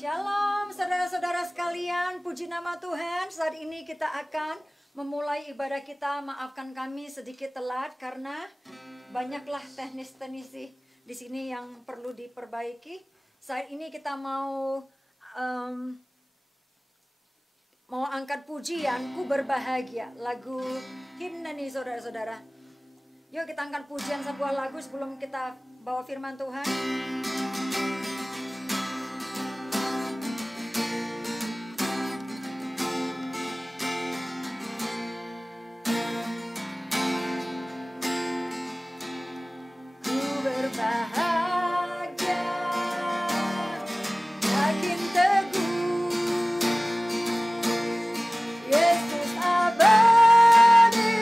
Shalom saudara-saudara sekalian, puji nama Tuhan. Saat ini kita akan memulai ibadah kita. Maafkan kami sedikit telat karena banyaklah teknis-teknis di sini yang perlu diperbaiki. Saat ini kita mau angkat pujian, Ku Berbahagia, lagu himne nih saudara-saudara. Yuk kita angkat pujian sebuah lagu sebelum kita bawa firman Tuhan. Berbahagia, makin teguh, Yesus abadi,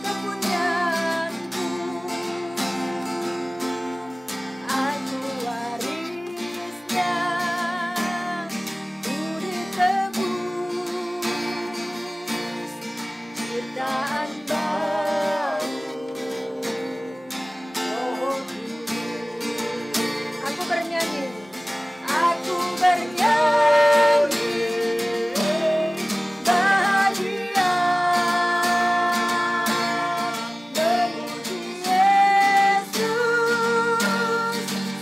kepunyaanku. Aku warisnya, ku ditebus, ciptaan baru. Aku bernyanyi bahagia, memuji Yesus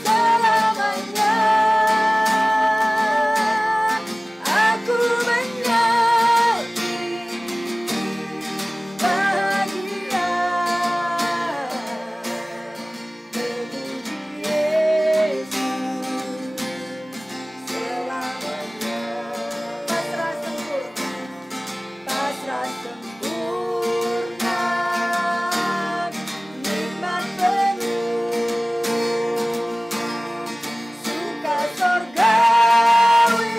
selamanya. Aku bernyanyi bahagia, memuji Yesus. Pasrah sempurna, nikmat penuh, suka sorgawi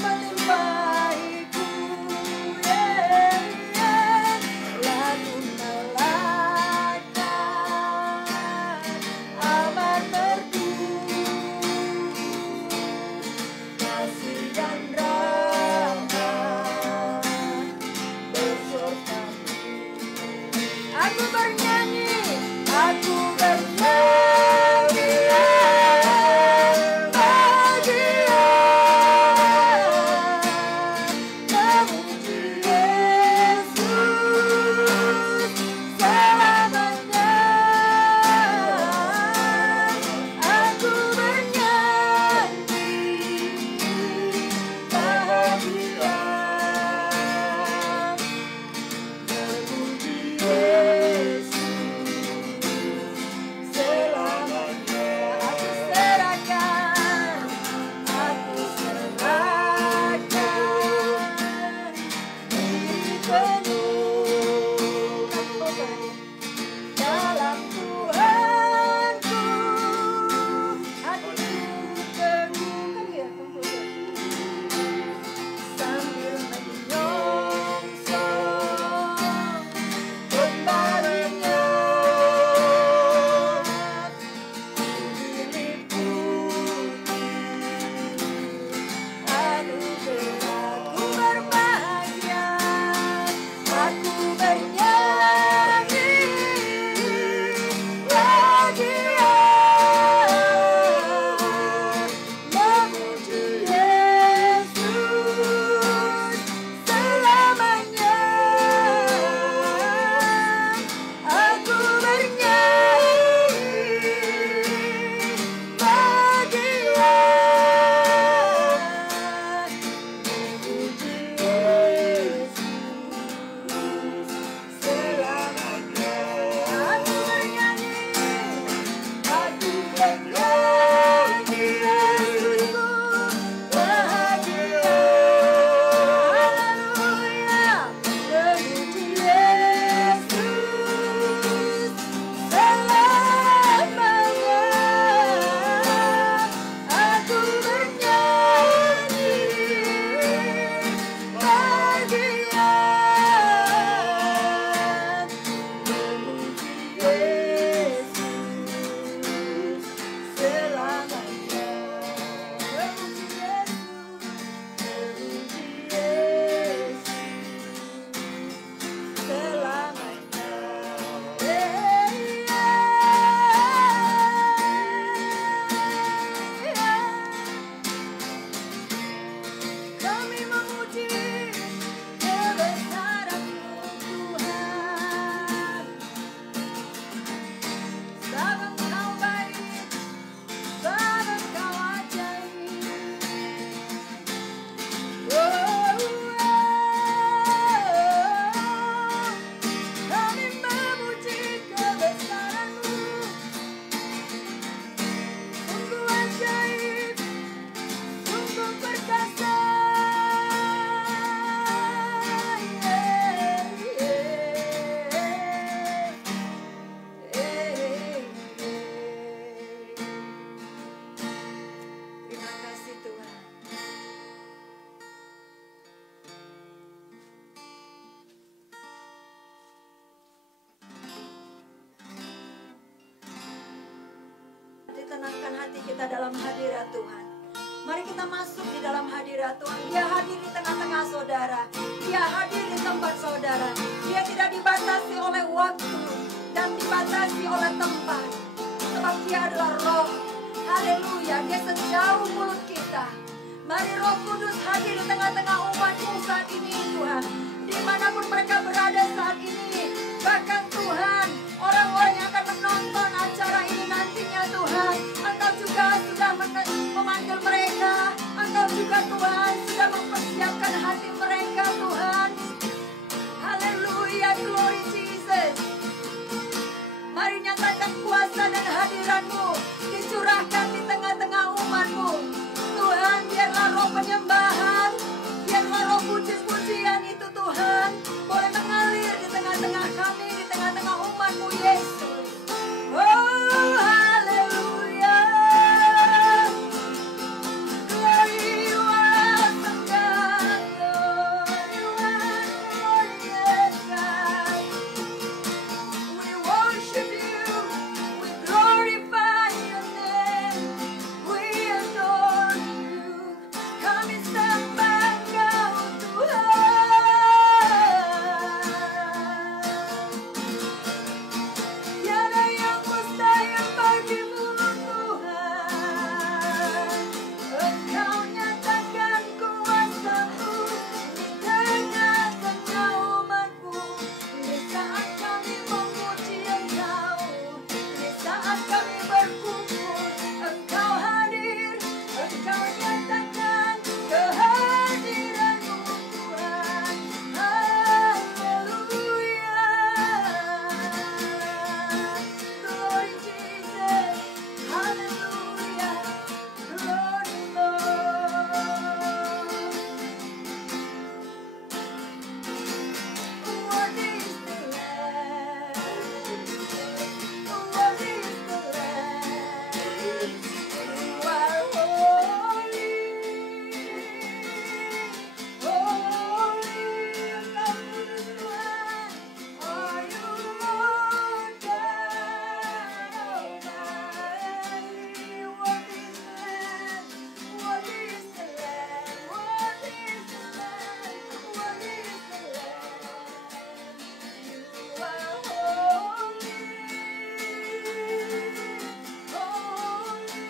melimpahiku, lalu melakukan amar merdu, kasih dan aku bernyanyi bahagia, memuji Yesus selamanya. Aku bernyanyi bahagia, memuji Yesus selamanya. Aku serahkan diri penuh dalam Tuhanku, hatiku teguh sambil menyongsong kembalinya. Aku berbahagia, aku bernyanyi bahagia, memuji Yesus selamanya. Aku bernyanyi bahagia, memuji Yesus selamanya. Aku bernyanyi Yesusku bahagia, haleluya, memuji Yesus selamanya. Aku bernyanyi bahagia, memuji Yesus selamanya. kita dalam hadirat Tuhan. Mari kita masuk di dalam hadirat Tuhan. Dia hadir di tengah-tengah saudara. Dia hadir di tempat saudara. Dia tidak dibatasi oleh waktu dan dibatasi oleh tempat. Sebab dia adalah roh. Haleluya. Dia sejauh mulut kita. Mari Roh Kudus hadir di tengah-tengah umat-Mu saat ini Tuhan. Dimanapun mereka berada saat ini. Bahkan Tuhan, orang-orang yang akan menonton acara ini nantinya Tuhan, Engkau juga sudah memanggil mereka. Engkau juga Tuhan sudah mempersiapkan hati mereka Tuhan. Haleluya, glory Jesus. Mari nyatakan kuasa dan hadirat-Mu dicurahkan di tengah-tengah umat-Mu. Tuhan, biarlah roh penyembahan, biarlah roh puji-pujian itu Tuhan boleh mengalir di tengah-tengah kami, di tengah-tengah umat-Mu Yesus. Oh, haleluya. Glory, you are awesome God, Lord. You are glorious God. We worship you, we glorify your name, we adore you. Kami sembah Engkau Tuhan. Tiada yang mustahil bagimu Tuhan. Engkau nyatakan kuasa-Mu di tengah-tengah umat-Mu. Di saat kami memuji Engkau, di saat kami berkumpul, Engkau hadir, Engkau nyatakan kehadiran-Mu Tuhan. Haleluya. Glory Jesus. Haleluya. Glory Lord. Worthy is the Lamb. Worthy is the Lamb. You are holy. Holy, Engkau kudus Tuhan. Are you Lord God Almighty? Worthy is the Lamb. Worthy is the Lamb. Worthy is the Lamb. Worthy is the Lamb. You are holy. Holy.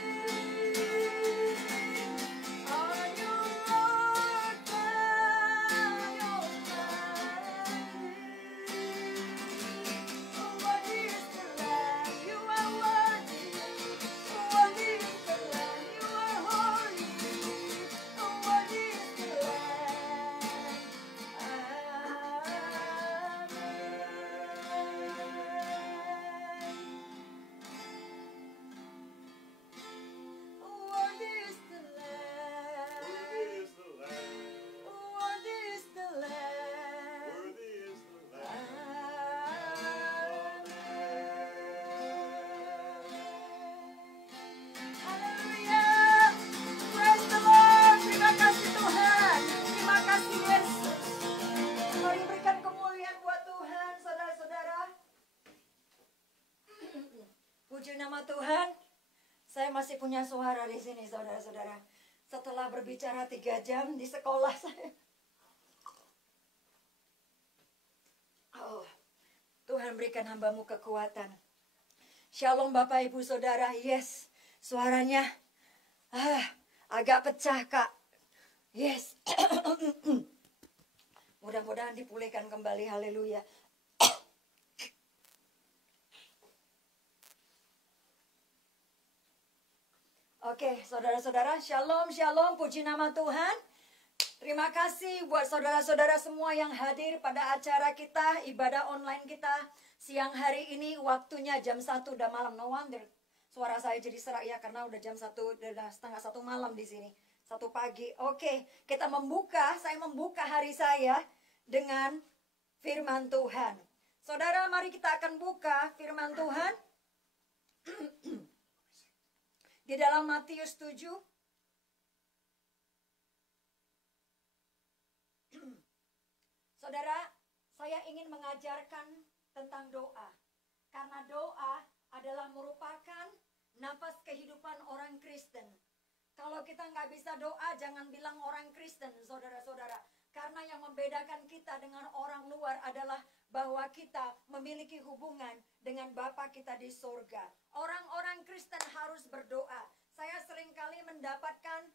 Are you Lord God Almighty? Worthy is the Lamb. You are worthy. Worthy is the Lamb. You are holy. Worthy is the Haleluya. Praise the Lord. Terima kasih Tuhan. Terima kasih Yesus. Mari berikan kemuliaan buat Tuhan, saudara-saudara. Puji nama Tuhan. Saya masih punya suara di sini, saudara-saudara. Setelah berbicara 3 jam di sekolah saya. Oh, Tuhan berikan hamba-Mu kekuatan. Shalom Bapak Ibu Saudara. Yes, suaranya agak pecah Kak. Yes. Mudah-mudahan dipulihkan kembali. Haleluya. Oke, saudara-saudara, shalom, shalom, puji nama Tuhan. Terima kasih buat saudara-saudara semua yang hadir pada acara kita, ibadah online kita siang hari ini. Waktunya jam 1 udah malam, no wonder suara saya jadi serak ya, karena udah jam 1, udah setengah 1 malam di sini, 1 pagi. Oke, kita saya membuka hari saya dengan firman Tuhan. Saudara, mari kita akan buka firman Tuhan di dalam Matius 7. Saudara, saya ingin mengajarkan tentang doa. Karena doa adalah merupakan nafas kehidupan orang Kristen. Kalau kita nggak bisa doa, jangan bilang orang Kristen, saudara-saudara. Karena yang membedakan kita dengan orang luar adalah bahwa kita memiliki hubungan dengan Bapa kita di surga. Orang-orang Kristen harus berdoa. Saya seringkali mendapatkan,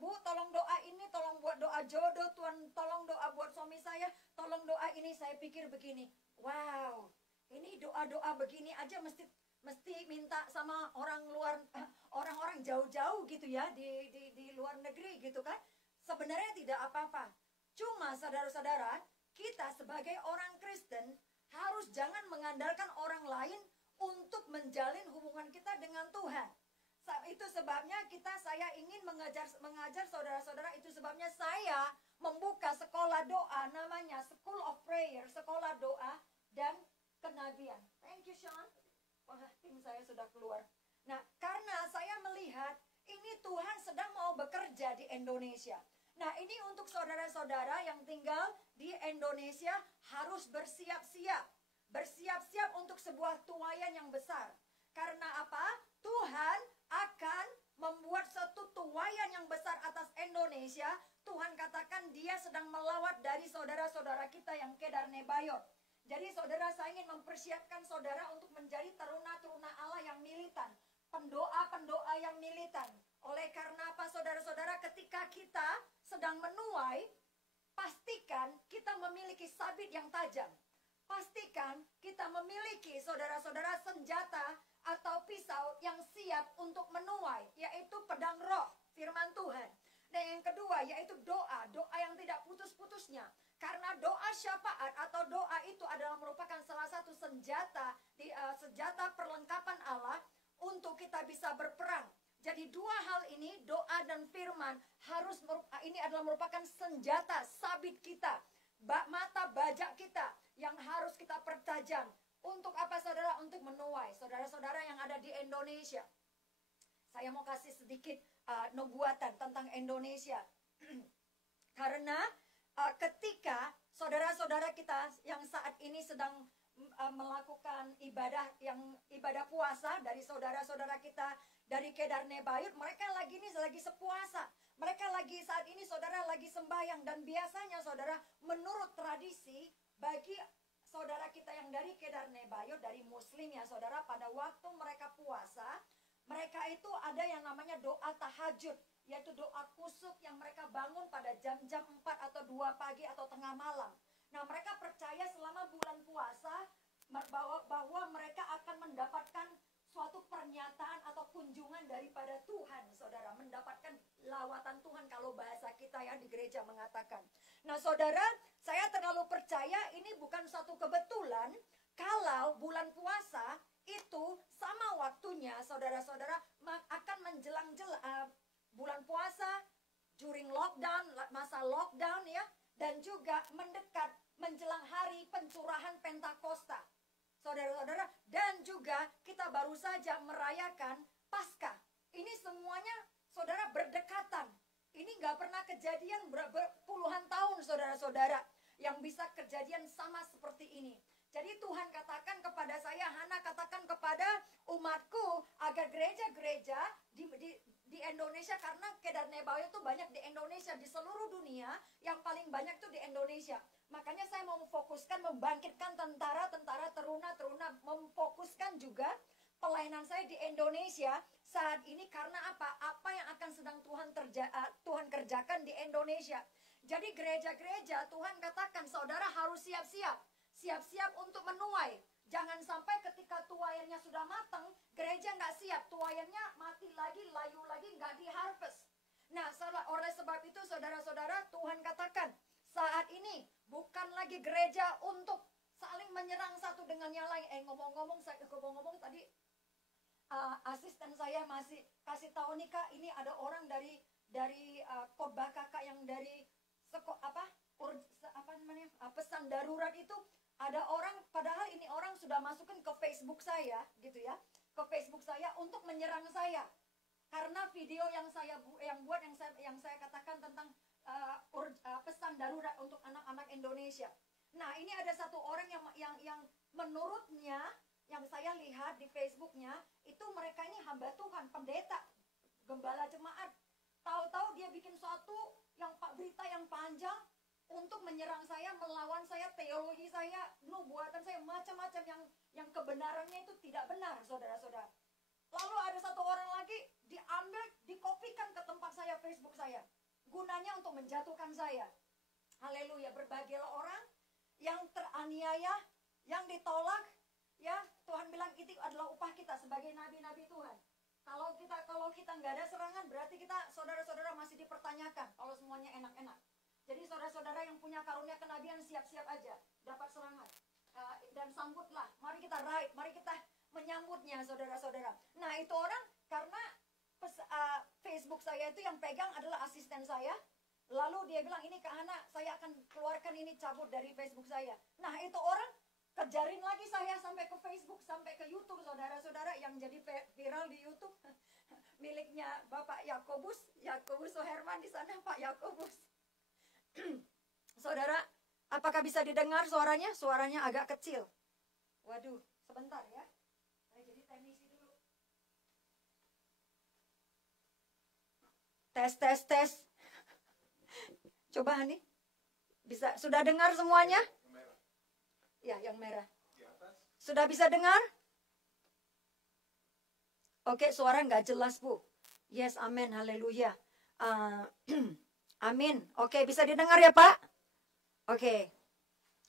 Bu, tolong doa ini, tolong buat doa jodoh, Tuhan, tolong doa buat suami saya, tolong doa ini. Saya pikir begini, wow, ini doa-doa begini aja mesti minta sama orang luar, orang-orang jauh-jauh gitu ya, di luar negeri gitu kan. Sebenarnya tidak apa-apa. Cuma saudara-saudara, kita sebagai orang Kristen harus jangan mengandalkan orang lain untuk menjalin hubungan kita dengan Tuhan. Itu sebabnya saya ingin mengajar saudara-saudara, itu sebabnya saya membuka sekolah doa namanya School of Prayer, sekolah doa dan kenabian. Thank you, Sean. Wah, tim saya sudah keluar. Nah, karena saya melihat ini Tuhan sedang mau bekerja di Indonesia. Nah, ini untuk saudara-saudara yang tinggal di Indonesia harus bersiap-siap. Bersiap-siap untuk sebuah tuaian yang besar. Karena apa? Tuhan akan membuat satu tuaian yang besar atas Indonesia. Tuhan katakan dia sedang melawat dari saudara-saudara kita yang Kedar Nebayot. Jadi saudara, saya ingin mempersiapkan saudara untuk menjadi teruna-teruna Allah yang militan. Pendoa-pendoa yang militan. Oleh karena apa saudara-saudara, ketika kita sedang menuai, pastikan kita memiliki sabit yang tajam. Pastikan kita memiliki saudara-saudara senjata atau pisau yang siap untuk menuai, yaitu pedang roh, firman Tuhan. Dan yang kedua yaitu doa, doa yang tidak putus-putusnya. Karena doa syafaat atau doa itu adalah merupakan salah satu senjata perlengkapan Allah untuk kita bisa berperang. Jadi dua hal ini, doa dan firman, ini adalah merupakan senjata sabit kita, mata bajak kita yang harus kita pertajam. Untuk apa saudara? Untuk menuai. Saudara-saudara yang ada di Indonesia, saya mau kasih sedikit nubuatan tentang Indonesia. Karena ketika saudara-saudara kita yang saat ini sedang melakukan ibadah puasa dari saudara-saudara kita dari Kedar Nebayut, mereka lagi sepuasa. Mereka saat ini saudara lagi sembahyang, dan biasanya saudara menurut tradisi bagi saudara kita yang dari Kedar Nebayut, dari Muslim ya saudara, pada waktu mereka puasa, mereka itu ada yang namanya doa tahajud, yaitu doa kusuk yang mereka bangun pada jam-jam 4 atau 2 pagi atau tengah malam. Nah, mereka percaya selama bulan puasa bahwa mereka akan mendapatkan suatu pernyataan atau kunjungan daripada Tuhan, saudara, mendapatkan lawatan Tuhan kalau bahasa kita ya di gereja mengatakan. Nah, saudara, saya terlalu percaya ini bukan satu kebetulan kalau bulan puasa itu sama waktunya, saudara-saudara, akan menjelang bulan puasa, during lockdown, masa lockdown ya, dan juga mendekat menjelang hari pencurahan Pentakosta. Saudara-saudara, dan juga kita baru saja merayakan Paskah. Ini semuanya saudara berdekatan. Ini nggak pernah kejadian puluhan tahun saudara-saudara yang bisa kejadian sama seperti ini. Jadi Tuhan katakan kepada saya, Hana katakan kepada umatku agar gereja-gereja di Indonesia, karena Kedar Nebayut itu banyak di Indonesia, di seluruh dunia yang paling banyak itu di Indonesia. Makanya saya mau memfokuskan membangkitkan tentara-tentara teruna-teruna, memfokuskan juga pelayanan saya di Indonesia saat ini. Karena apa? Apa yang akan sedang Tuhan kerjakan di Indonesia. Jadi gereja-gereja Tuhan katakan saudara harus siap-siap. Siap-siap untuk menuai. Jangan sampai ketika tuaiannya sudah matang, gereja nggak siap. Tuaiannya mati lagi, layu lagi, nggak di-harvest. Nah, oleh sebab itu saudara-saudara, Tuhan katakan saat ini bukan lagi gereja untuk saling menyerang satu dengan yang lain. Ngomong-ngomong tadi asisten saya masih kasih tahu nih Kak, ini ada orang dari khotbah kakak yang dari pesan darurat itu. Ada orang, padahal ini orang sudah masukin ke Facebook saya gitu ya, ke Facebook saya untuk menyerang saya karena video yang saya katakan tentang pesan darurat untuk anak-anak Indonesia. Nah, ini ada satu orang yang menurutnya, yang saya lihat di Facebooknya, itu mereka ini hamba Tuhan, pendeta gembala jemaat. Tahu-tahu dia bikin suatu berita yang panjang untuk menyerang saya, melawan saya, teologi saya, nubuatan saya, macam-macam yang kebenarannya itu tidak benar, saudara-saudara. Lalu ada satu orang lagi diambil, dikopikan ke tempat saya, Facebook saya, gunanya untuk menjatuhkan saya. Haleluya, berbahagialah orang yang teraniaya, yang ditolak, ya. Tuhan bilang itu adalah upah kita sebagai nabi-nabi Tuhan. Kalau kita nggak ada serangan, berarti kita, saudara-saudara, masih dipertanyakan kalau semuanya enak-enak. Jadi saudara-saudara yang punya karunia kenabian, siap-siap aja dapat serangan. Dan sambutlah, mari kita raih, mari kita menyambutnya, saudara-saudara. Nah, itu orang, karena Facebook saya itu yang pegang adalah asisten saya. Lalu dia bilang, ini Kak Hana, saya akan keluarkan ini, cabut dari Facebook saya. Nah, itu orang kejarin lagi saya sampai ke Facebook, sampai ke YouTube, saudara-saudara, yang jadi viral di YouTube. Miliknya Bapak Yakobus Suherman di sana, Pak Yakobus. Saudara, apakah bisa didengar suaranya? Suaranya agak kecil. Waduh, sebentar ya. Saya jadi teknisi dulu. Tes. Coba nih. Bisa, sudah dengar semuanya? Ya, yang merah. Sudah bisa dengar? Oke, suara nggak jelas, Bu. Yes, amin, haleluya. Amin. Oke, bisa didengar ya, Pak? Oke.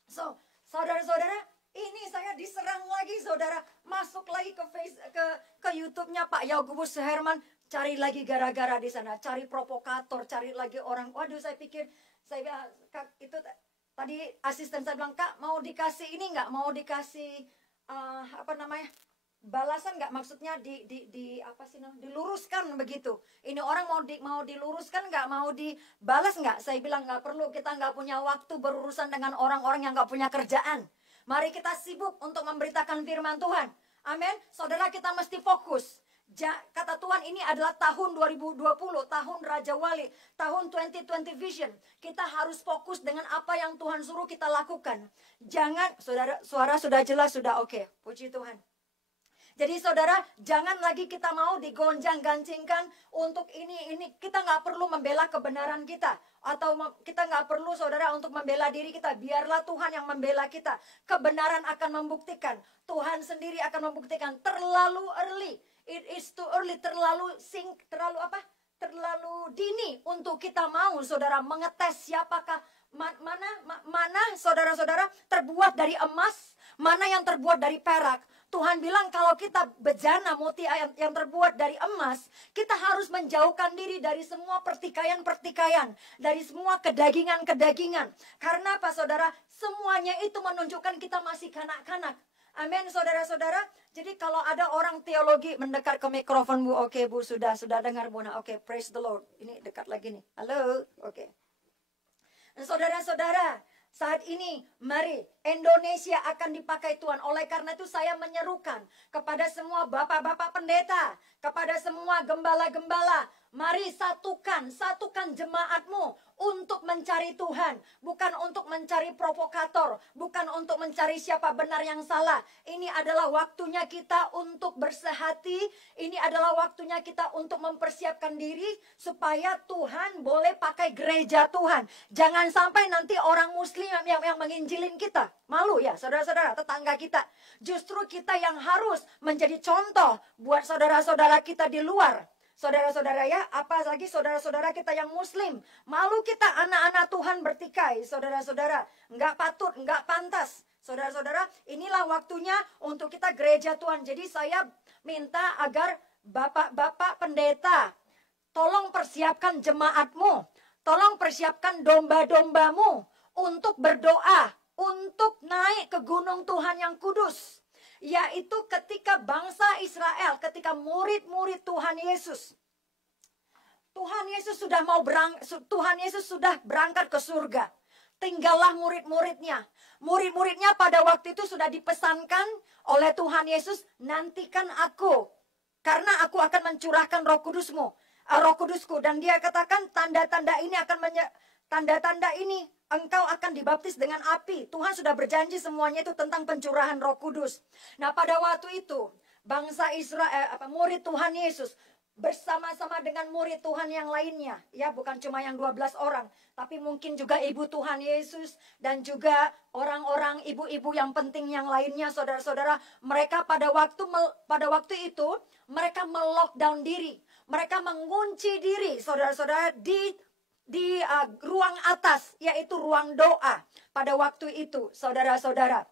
So, saudara-saudara, ini saya diserang lagi, saudara. Masuk lagi ke YouTube-nya Pak Yakobus Suherman, cari lagi gara-gara di sana, cari provokator, cari lagi orang. Waduh, saya pikir Kak, itu tadi asisten saya bilang, Kak, mau dikasih ini nggak? Mau dikasih balasan nggak? Maksudnya diluruskan begitu. Ini orang mau diluruskan nggak? Mau dibalas nggak? Saya bilang nggak perlu. Kita nggak punya waktu berurusan dengan orang-orang yang nggak punya kerjaan. Mari kita sibuk untuk memberitakan firman Tuhan. Amin. Saudara, kita mesti fokus. Kata Tuhan, ini adalah tahun 2020, tahun Raja Wali, tahun 2020 Vision. Kita harus fokus dengan apa yang Tuhan suruh kita lakukan. Jangan, saudara, suara sudah jelas, sudah oke. Puji Tuhan. Jadi saudara, jangan lagi kita mau digonjang-gancingkan untuk ini. Kita nggak perlu membela kebenaran kita. Atau kita nggak perlu, saudara, untuk membela diri kita. Biarlah Tuhan yang membela kita. Kebenaran akan membuktikan. Tuhan sendiri akan membuktikan. Terlalu early. It is too early. Terlalu dini untuk kita mau, saudara, mengetes siapakah mana saudara-saudara terbuat dari emas, mana yang terbuat dari perak. Tuhan bilang kalau kita bejana mutiara yang terbuat dari emas, kita harus menjauhkan diri dari semua pertikaian-pertikaian, dari semua kedagingan-kedagingan. Karena apa, saudara? Semuanya itu menunjukkan kita masih kanak-kanak. Amin, saudara-saudara. Jadi kalau ada orang teologi mendekat ke mikrofon, Bu, oke, Bu, sudah dengar, Bu. Nah, oke, praise the Lord. Ini dekat lagi nih. Halo, oke. Saudara-saudara, saat ini, mari, Indonesia akan dipakai Tuhan. Oleh karena itu saya menyerukan kepada semua bapak-bapak pendeta, kepada semua gembala-gembala, mari satukan jemaatmu untuk mencari Tuhan. Bukan untuk mencari provokator, bukan untuk mencari siapa benar yang salah. Ini adalah waktunya kita untuk bersehati. Ini adalah waktunya kita untuk mempersiapkan diri supaya Tuhan boleh pakai gereja Tuhan. Jangan sampai nanti orang muslim yang menginjilin kita. Malu ya, saudara-saudara, tetangga kita. Justru kita yang harus menjadi contoh buat saudara-saudara kita di luar. Saudara-saudara ya, apalagi saudara-saudara kita yang muslim. Malu kita anak-anak Tuhan bertikai, saudara-saudara. Enggak patut, enggak pantas. Saudara-saudara, inilah waktunya untuk kita gereja Tuhan. Jadi saya minta agar bapak-bapak pendeta, tolong persiapkan jemaatmu. Tolong persiapkan domba-dombamu untuk berdoa, untuk naik ke gunung Tuhan yang kudus. Yaitu ketika bangsa Israel, ketika murid-murid Tuhan Yesus sudah berangkat ke surga. Tinggallah murid-muridnya. Murid-muridnya pada waktu itu sudah dipesankan oleh Tuhan Yesus, nantikan aku, karena aku akan mencurahkan Roh Kudusku. Dan dia katakan tanda-tanda ini engkau akan dibaptis dengan api. Tuhan sudah berjanji semuanya itu tentang pencurahan Roh Kudus. Nah, pada waktu itu bangsa Israel, murid Tuhan Yesus bersama-sama dengan murid Tuhan yang lainnya, ya, bukan cuma yang 12 orang, tapi mungkin juga ibu Tuhan Yesus dan juga orang-orang ibu-ibu yang penting yang lainnya, saudara-saudara. Mereka pada waktu itu mereka melockdown diri, mereka mengunci diri, saudara-saudara, di ruang atas, yaitu ruang doa pada waktu itu, saudara-saudara.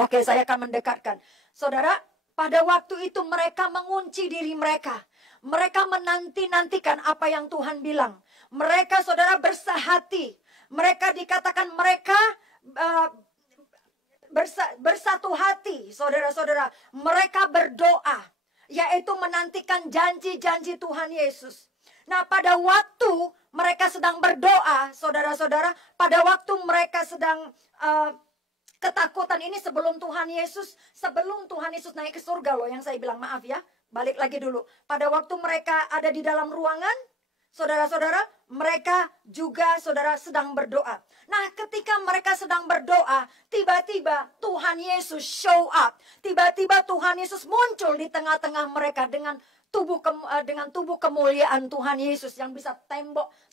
Oke, saya akan mendekatkan, saudara. Pada waktu itu mereka mengunci diri mereka. Mereka menanti-nantikan apa yang Tuhan bilang. Mereka, saudara, bersahati. Mereka dikatakan mereka bersatu hati, saudara-saudara. Mereka berdoa, yaitu menantikan janji-janji Tuhan Yesus. Nah, pada waktu mereka sedang berdoa, saudara-saudara, pada waktu mereka sedang ketakutan ini sebelum Tuhan Yesus naik ke surga loh, yang saya bilang, maaf ya, balik lagi dulu. Pada waktu mereka ada di dalam ruangan, saudara-saudara, mereka juga, saudara, sedang berdoa. Nah, ketika mereka sedang berdoa, tiba-tiba Tuhan Yesus show up. Tiba-tiba Tuhan Yesus muncul di tengah-tengah mereka dengan tubuh kemuliaan Tuhan Yesus yang bisa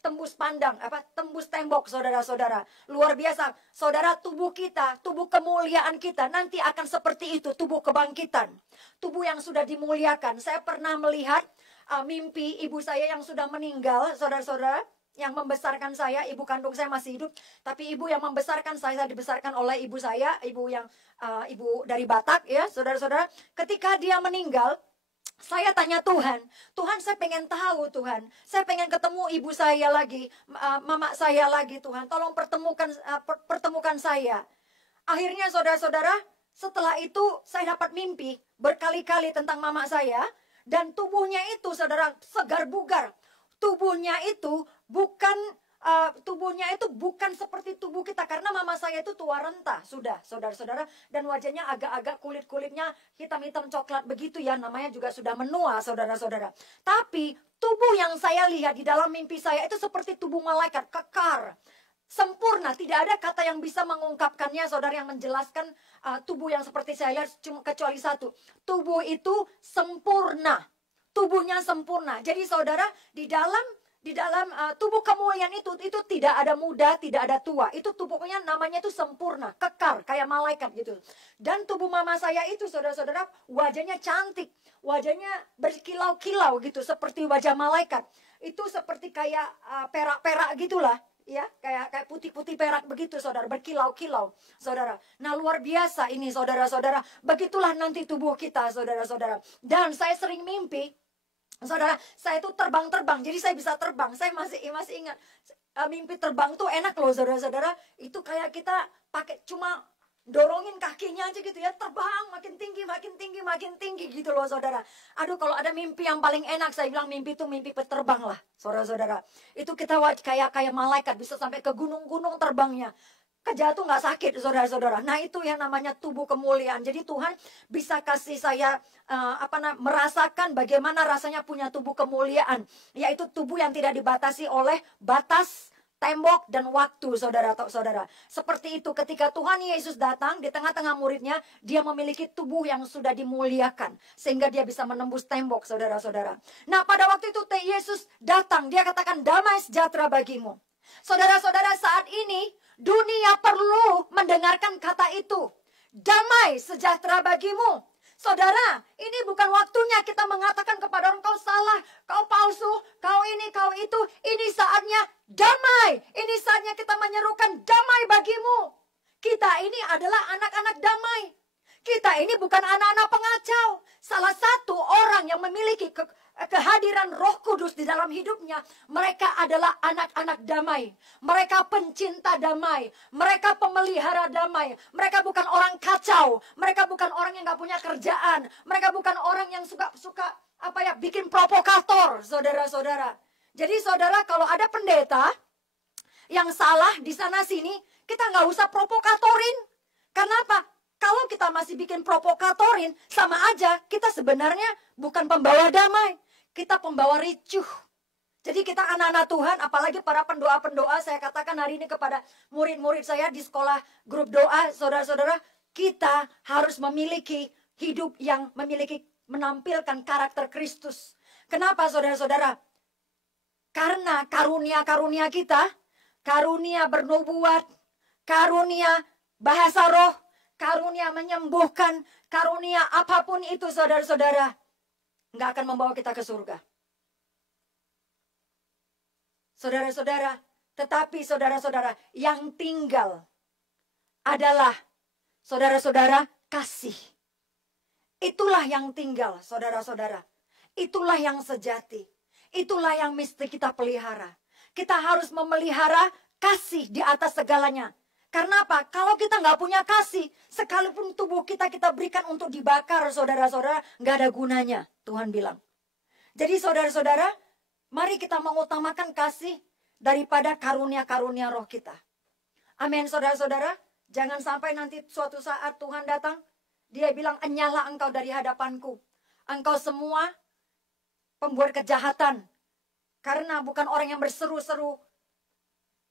tembus tembok, saudara-saudara. Luar biasa, saudara. Tubuh kita, tubuh kemuliaan kita nanti akan seperti itu, tubuh kebangkitan, tubuh yang sudah dimuliakan. Saya pernah melihat mimpi ibu saya yang sudah meninggal, saudara-saudara, yang membesarkan saya. Ibu kandung saya masih hidup, tapi ibu yang membesarkan saya dibesarkan oleh ibu saya, ibu dari Batak, ya, saudara-saudara. Ketika dia meninggal, saya tanya Tuhan, saya pengen tahu, Tuhan, saya pengen ketemu ibu saya lagi, mama saya lagi, Tuhan, tolong pertemukan saya. Akhirnya, saudara-saudara, setelah itu saya dapat mimpi berkali-kali tentang mama saya, dan tubuhnya itu, saudara, segar bugar. Tubuhnya itu bukan seperti tubuh kita, karena mama saya itu tua renta sudah, saudara-saudara, dan wajahnya agak-agak kulitnya hitam-hitam coklat begitu ya, namanya juga sudah menua, saudara-saudara. Tapi tubuh yang saya lihat di dalam mimpi saya itu seperti tubuh malaikat, kekar, sempurna, tidak ada kata yang bisa mengungkapkannya, saudara, yang menjelaskan tubuh yang seperti saya lihat, kecuali satu, tubuh itu sempurna, tubuhnya sempurna. Jadi, saudara, di dalam tubuh kemuliaan itu tidak ada muda, tidak ada tua. Itu tubuhnya namanya itu sempurna, kekar, kayak malaikat gitu. Dan tubuh mama saya itu, saudara-saudara, wajahnya cantik, wajahnya berkilau-kilau gitu, seperti wajah malaikat. Itu seperti kayak perak-perak gitulah, ya, kayak putih-putih perak begitu, saudara, berkilau-kilau, saudara. Nah, luar biasa ini, saudara-saudara. Begitulah nanti tubuh kita, saudara-saudara. Dan saya sering mimpi, saudara, saya itu terbang-terbang, jadi saya bisa terbang. Saya masih ingat, mimpi terbang tuh enak loh, saudara-saudara. Itu kayak kita pakai cuma dorongin kakinya aja gitu ya, terbang makin tinggi gitu loh, saudara. Aduh, kalau ada mimpi yang paling enak, saya bilang mimpi itu mimpi peterbang lah, saudara-saudara. Itu kita kayak malaikat, bisa sampai ke gunung-gunung terbangnya. Kejatuh nggak sakit, saudara-saudara. Nah, itu yang namanya tubuh kemuliaan. Jadi Tuhan bisa kasih saya merasakan bagaimana rasanya punya tubuh kemuliaan, yaitu tubuh yang tidak dibatasi oleh batas tembok dan waktu, saudara. Seperti itu ketika Tuhan Yesus datang di tengah-tengah muridnya, dia memiliki tubuh yang sudah dimuliakan sehingga dia bisa menembus tembok, saudara-saudara. Nah, pada waktu itu Yesus datang, dia katakan, damai sejahtera bagimu. Saudara-saudara, saat ini dunia perlu mendengarkan kata itu. Damai sejahtera bagimu. Saudara, ini bukan waktunya kita mengatakan kepada orang, kau salah, kau palsu, kau ini, kau itu. Ini saatnya damai. Ini saatnya kita menyerukan damai bagimu. Kita ini adalah anak-anak damai. Kita ini bukan anak-anak pengacau. Salah satu orang yang memiliki kehadiran Roh Kudus di dalam hidupnya, mereka adalah anak-anak damai. Mereka pencinta damai. Mereka pemelihara damai. Mereka bukan orang kacau. Mereka bukan orang yang gak punya kerjaan. Mereka bukan orang yang suka bikin provokator, saudara-saudara. Jadi, saudara, kalau ada pendeta yang salah di sana sini, kita gak usah provokatorin. Kenapa? Kalau kita masih bikin provokatorin, sama aja kita sebenarnya bukan pembawa damai. Kita pembawa ricuh. Jadi kita anak-anak Tuhan, apalagi para pendoa-pendoa, saya katakan hari ini kepada murid-murid saya di sekolah grup doa, saudara-saudara, kita harus memiliki hidup yang menampilkan karakter Kristus. Kenapa saudara-saudara? Karena karunia-karunia kita, karunia bernubuat, karunia bahasa roh, karunia menyembuhkan, karunia apapun itu saudara-saudara, nggak akan membawa kita ke surga. Saudara-saudara, tetapi saudara-saudara yang tinggal adalah saudara-saudara kasih. Itulah yang tinggal saudara-saudara. Itulah yang sejati. Itulah yang mesti kita pelihara. Kita harus memelihara kasih di atas segalanya. Karena apa? Kalau kita nggak punya kasih, sekalipun tubuh kita berikan untuk dibakar, saudara-saudara, nggak ada gunanya. Tuhan bilang. Jadi saudara-saudara, mari kita mengutamakan kasih daripada karunia-karunia roh kita. Amin, saudara-saudara. Jangan sampai nanti suatu saat Tuhan datang, Dia bilang, enyahlah engkau dari hadapanku. Engkau semua pembuat kejahatan. Karena bukan orang yang berseru-seru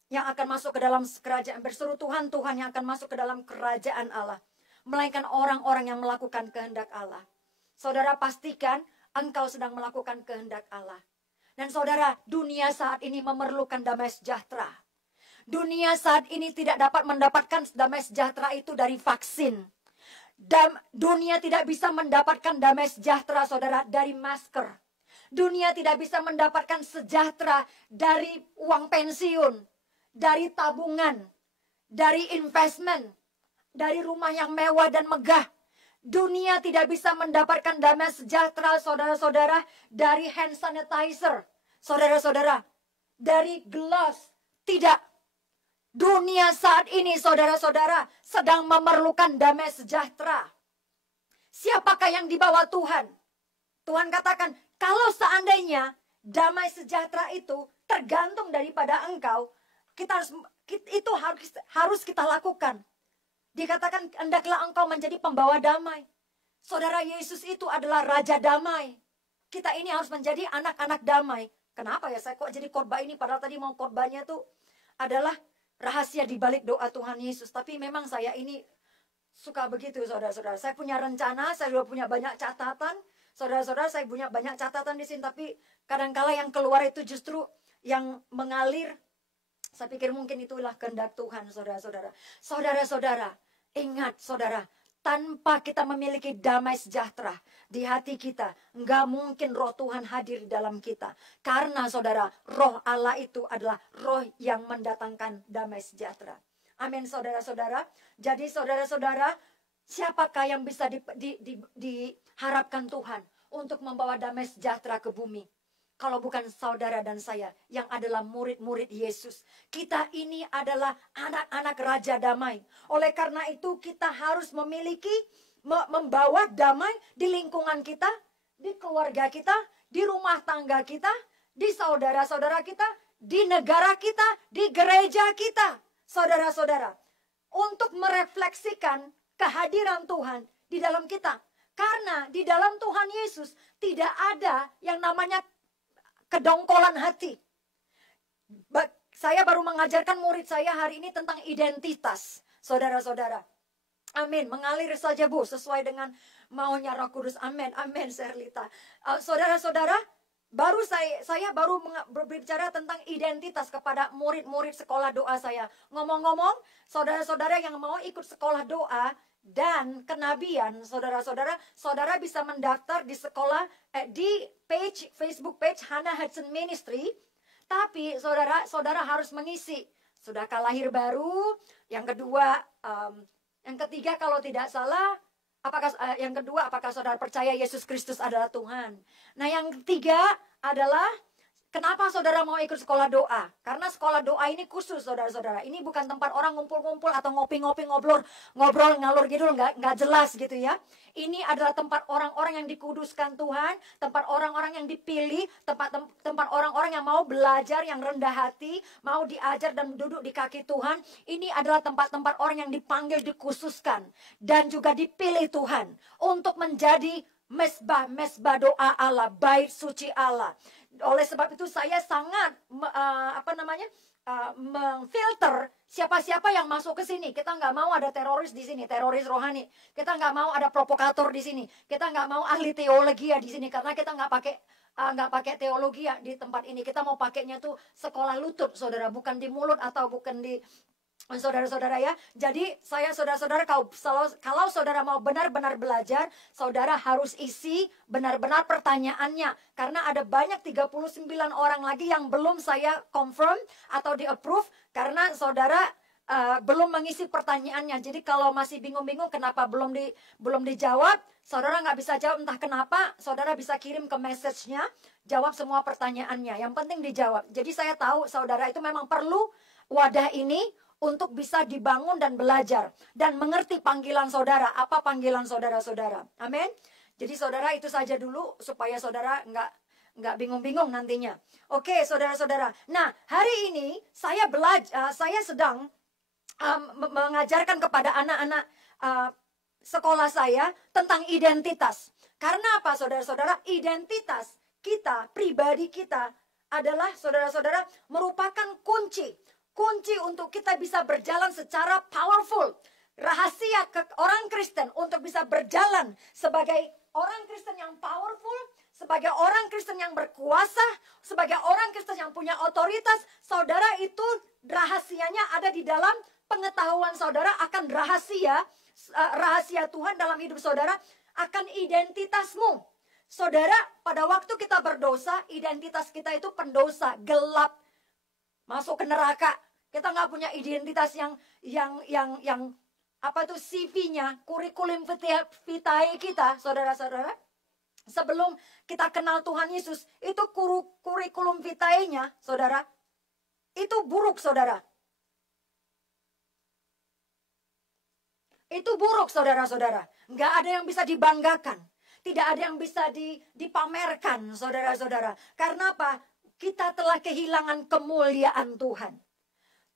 yang akan masuk ke dalam kerajaan. Berseru Tuhan, Tuhan yang akan masuk ke dalam kerajaan Allah. Melainkan orang-orang yang melakukan kehendak Allah. Saudara pastikan engkau sedang melakukan kehendak Allah. Dan saudara, dunia saat ini memerlukan damai sejahtera. Dunia saat ini tidak dapat mendapatkan damai sejahtera itu dari vaksin. Dunia tidak bisa mendapatkan damai sejahtera, saudara, dari masker. Dunia tidak bisa mendapatkan sejahtera dari uang pensiun, dari tabungan, dari investment, dari rumah yang mewah dan megah. Dunia tidak bisa mendapatkan damai sejahtera, saudara-saudara, dari hand sanitizer, saudara-saudara, dari gloves. Tidak. Dunia saat ini, saudara-saudara, sedang memerlukan damai sejahtera. Siapakah yang dibawa Tuhan? Tuhan katakan, kalau seandainya damai sejahtera itu tergantung daripada engkau, itu harus kita lakukan. Dikatakan, hendaklah engkau menjadi pembawa damai. Saudara, Yesus itu adalah Raja Damai. Kita ini harus menjadi anak-anak damai. Kenapa ya saya kok jadi khotbah ini? Padahal tadi mau khotbahnya tuh adalah rahasia di balik doa Tuhan Yesus. Tapi memang saya ini suka begitu, saudara-saudara. Saya punya rencana, saya sudah punya banyak catatan. Saudara-saudara, saya punya banyak catatan di sini. Tapi kadang-kala yang keluar itu justru yang mengalir. Saya pikir mungkin itulah kehendak Tuhan, saudara-saudara. Saudara-saudara, ingat saudara, tanpa kita memiliki damai sejahtera di hati kita, nggak mungkin roh Tuhan hadir di dalam kita. Karena saudara, roh Allah itu adalah roh yang mendatangkan damai sejahtera. Amin, saudara-saudara. Jadi saudara-saudara, siapakah yang bisa diharapkan Tuhan untuk membawa damai sejahtera ke bumi? Kalau bukan saudara dan saya yang adalah murid-murid Yesus. Kita ini adalah anak-anak Raja Damai. Oleh karena itu kita harus membawa damai di lingkungan kita, di keluarga kita, di rumah tangga kita, di saudara-saudara kita, di negara kita, di gereja kita. Saudara-saudara, untuk merefleksikan kehadiran Tuhan di dalam kita. Karena di dalam Tuhan Yesus tidak ada yang namanya kedongkolan hati. Saya baru mengajarkan murid saya hari ini tentang identitas, saudara-saudara. Amin, mengalir saja Bu, sesuai dengan maunya Roh Kudus. Amin, amin, Serlita. Saudara-saudara, baru saya baru berbicara tentang identitas kepada murid-murid sekolah doa saya. Ngomong-ngomong, saudara-saudara yang mau ikut sekolah doa dan kenabian, saudara-saudara, saudara bisa mendaftar di sekolah di Facebook page Hannah Hudson Ministry. Tapi saudara harus mengisi sudahkah lahir baru. Yang kedua, yang ketiga kalau tidak salah, yang kedua apakah saudara percaya Yesus Kristus adalah Tuhan. Nah yang ketiga adalah kenapa saudara mau ikut sekolah doa? Karena sekolah doa ini khusus, saudara-saudara. Ini bukan tempat orang ngumpul-ngumpul atau ngopi-ngopi, ngobrol ngalur gitu, nggak jelas gitu ya. Ini adalah tempat orang-orang yang dikuduskan Tuhan, tempat orang-orang yang dipilih, tempat orang-orang yang mau belajar, yang rendah hati, mau diajar dan duduk di kaki Tuhan. Ini adalah tempat-tempat orang yang dipanggil, dikhususkan, dan juga dipilih Tuhan untuk menjadi mesbah doa Allah, bait suci Allah. Oleh sebab itu saya sangat memfilter siapa-siapa yang masuk ke sini. Kita nggak mau ada teroris di sini, teroris rohani. Kita nggak mau ada provokator di sini. Kita nggak mau ahli teologi ya di sini, karena kita nggak pakai nggak pakai teologi ya di tempat ini. Kita mau pakainya tuh sekolah lutut, saudara, bukan di mulut atau bukan di saudara-saudara ya. Jadi saya saudara-saudara, kalau saudara mau benar-benar belajar, saudara harus isi benar-benar pertanyaannya. Karena ada banyak 39 orang lagi yang belum saya confirm atau di approve karena saudara belum mengisi pertanyaannya. Jadi kalau masih bingung-bingung kenapa belum dijawab, saudara nggak bisa jawab entah kenapa, saudara bisa kirim ke message-nya, jawab semua pertanyaannya. Yang penting dijawab. Jadi saya tahu saudara itu memang perlu wadah ini untuk bisa dibangun dan belajar dan mengerti panggilan saudara, apa panggilan saudara-saudara. Amin. Jadi saudara, itu saja dulu supaya saudara nggak bingung-bingung nantinya. Oke, saudara-saudara. Nah, hari ini saya sedang mengajarkan kepada anak-anak sekolah saya tentang identitas. Karena apa, saudara-saudara? Identitas kita, pribadi kita adalah, saudara-saudara, merupakan kunci untuk kita bisa berjalan secara powerful. Rahasia orang Kristen untuk bisa berjalan sebagai orang Kristen yang powerful, sebagai orang Kristen yang berkuasa, sebagai orang Kristen yang punya otoritas, saudara, itu rahasianya ada di dalam pengetahuan saudara akan rahasia Tuhan dalam hidup saudara, akan identitasmu. Saudara, pada waktu kita berdosa, identitas kita itu pendosa, gelap, masuk ke neraka. Kita nggak punya identitas yang apa itu CV-nya, kurikulum vitae kita, saudara-saudara. Sebelum kita kenal Tuhan Yesus, itu kurikulum vitae-nya, saudara, itu buruk, saudara. Itu buruk, saudara-saudara. Nggak ada yang bisa dibanggakan. Tidak ada yang bisa dipamerkan, saudara-saudara. Karena apa? Kita telah kehilangan kemuliaan Tuhan.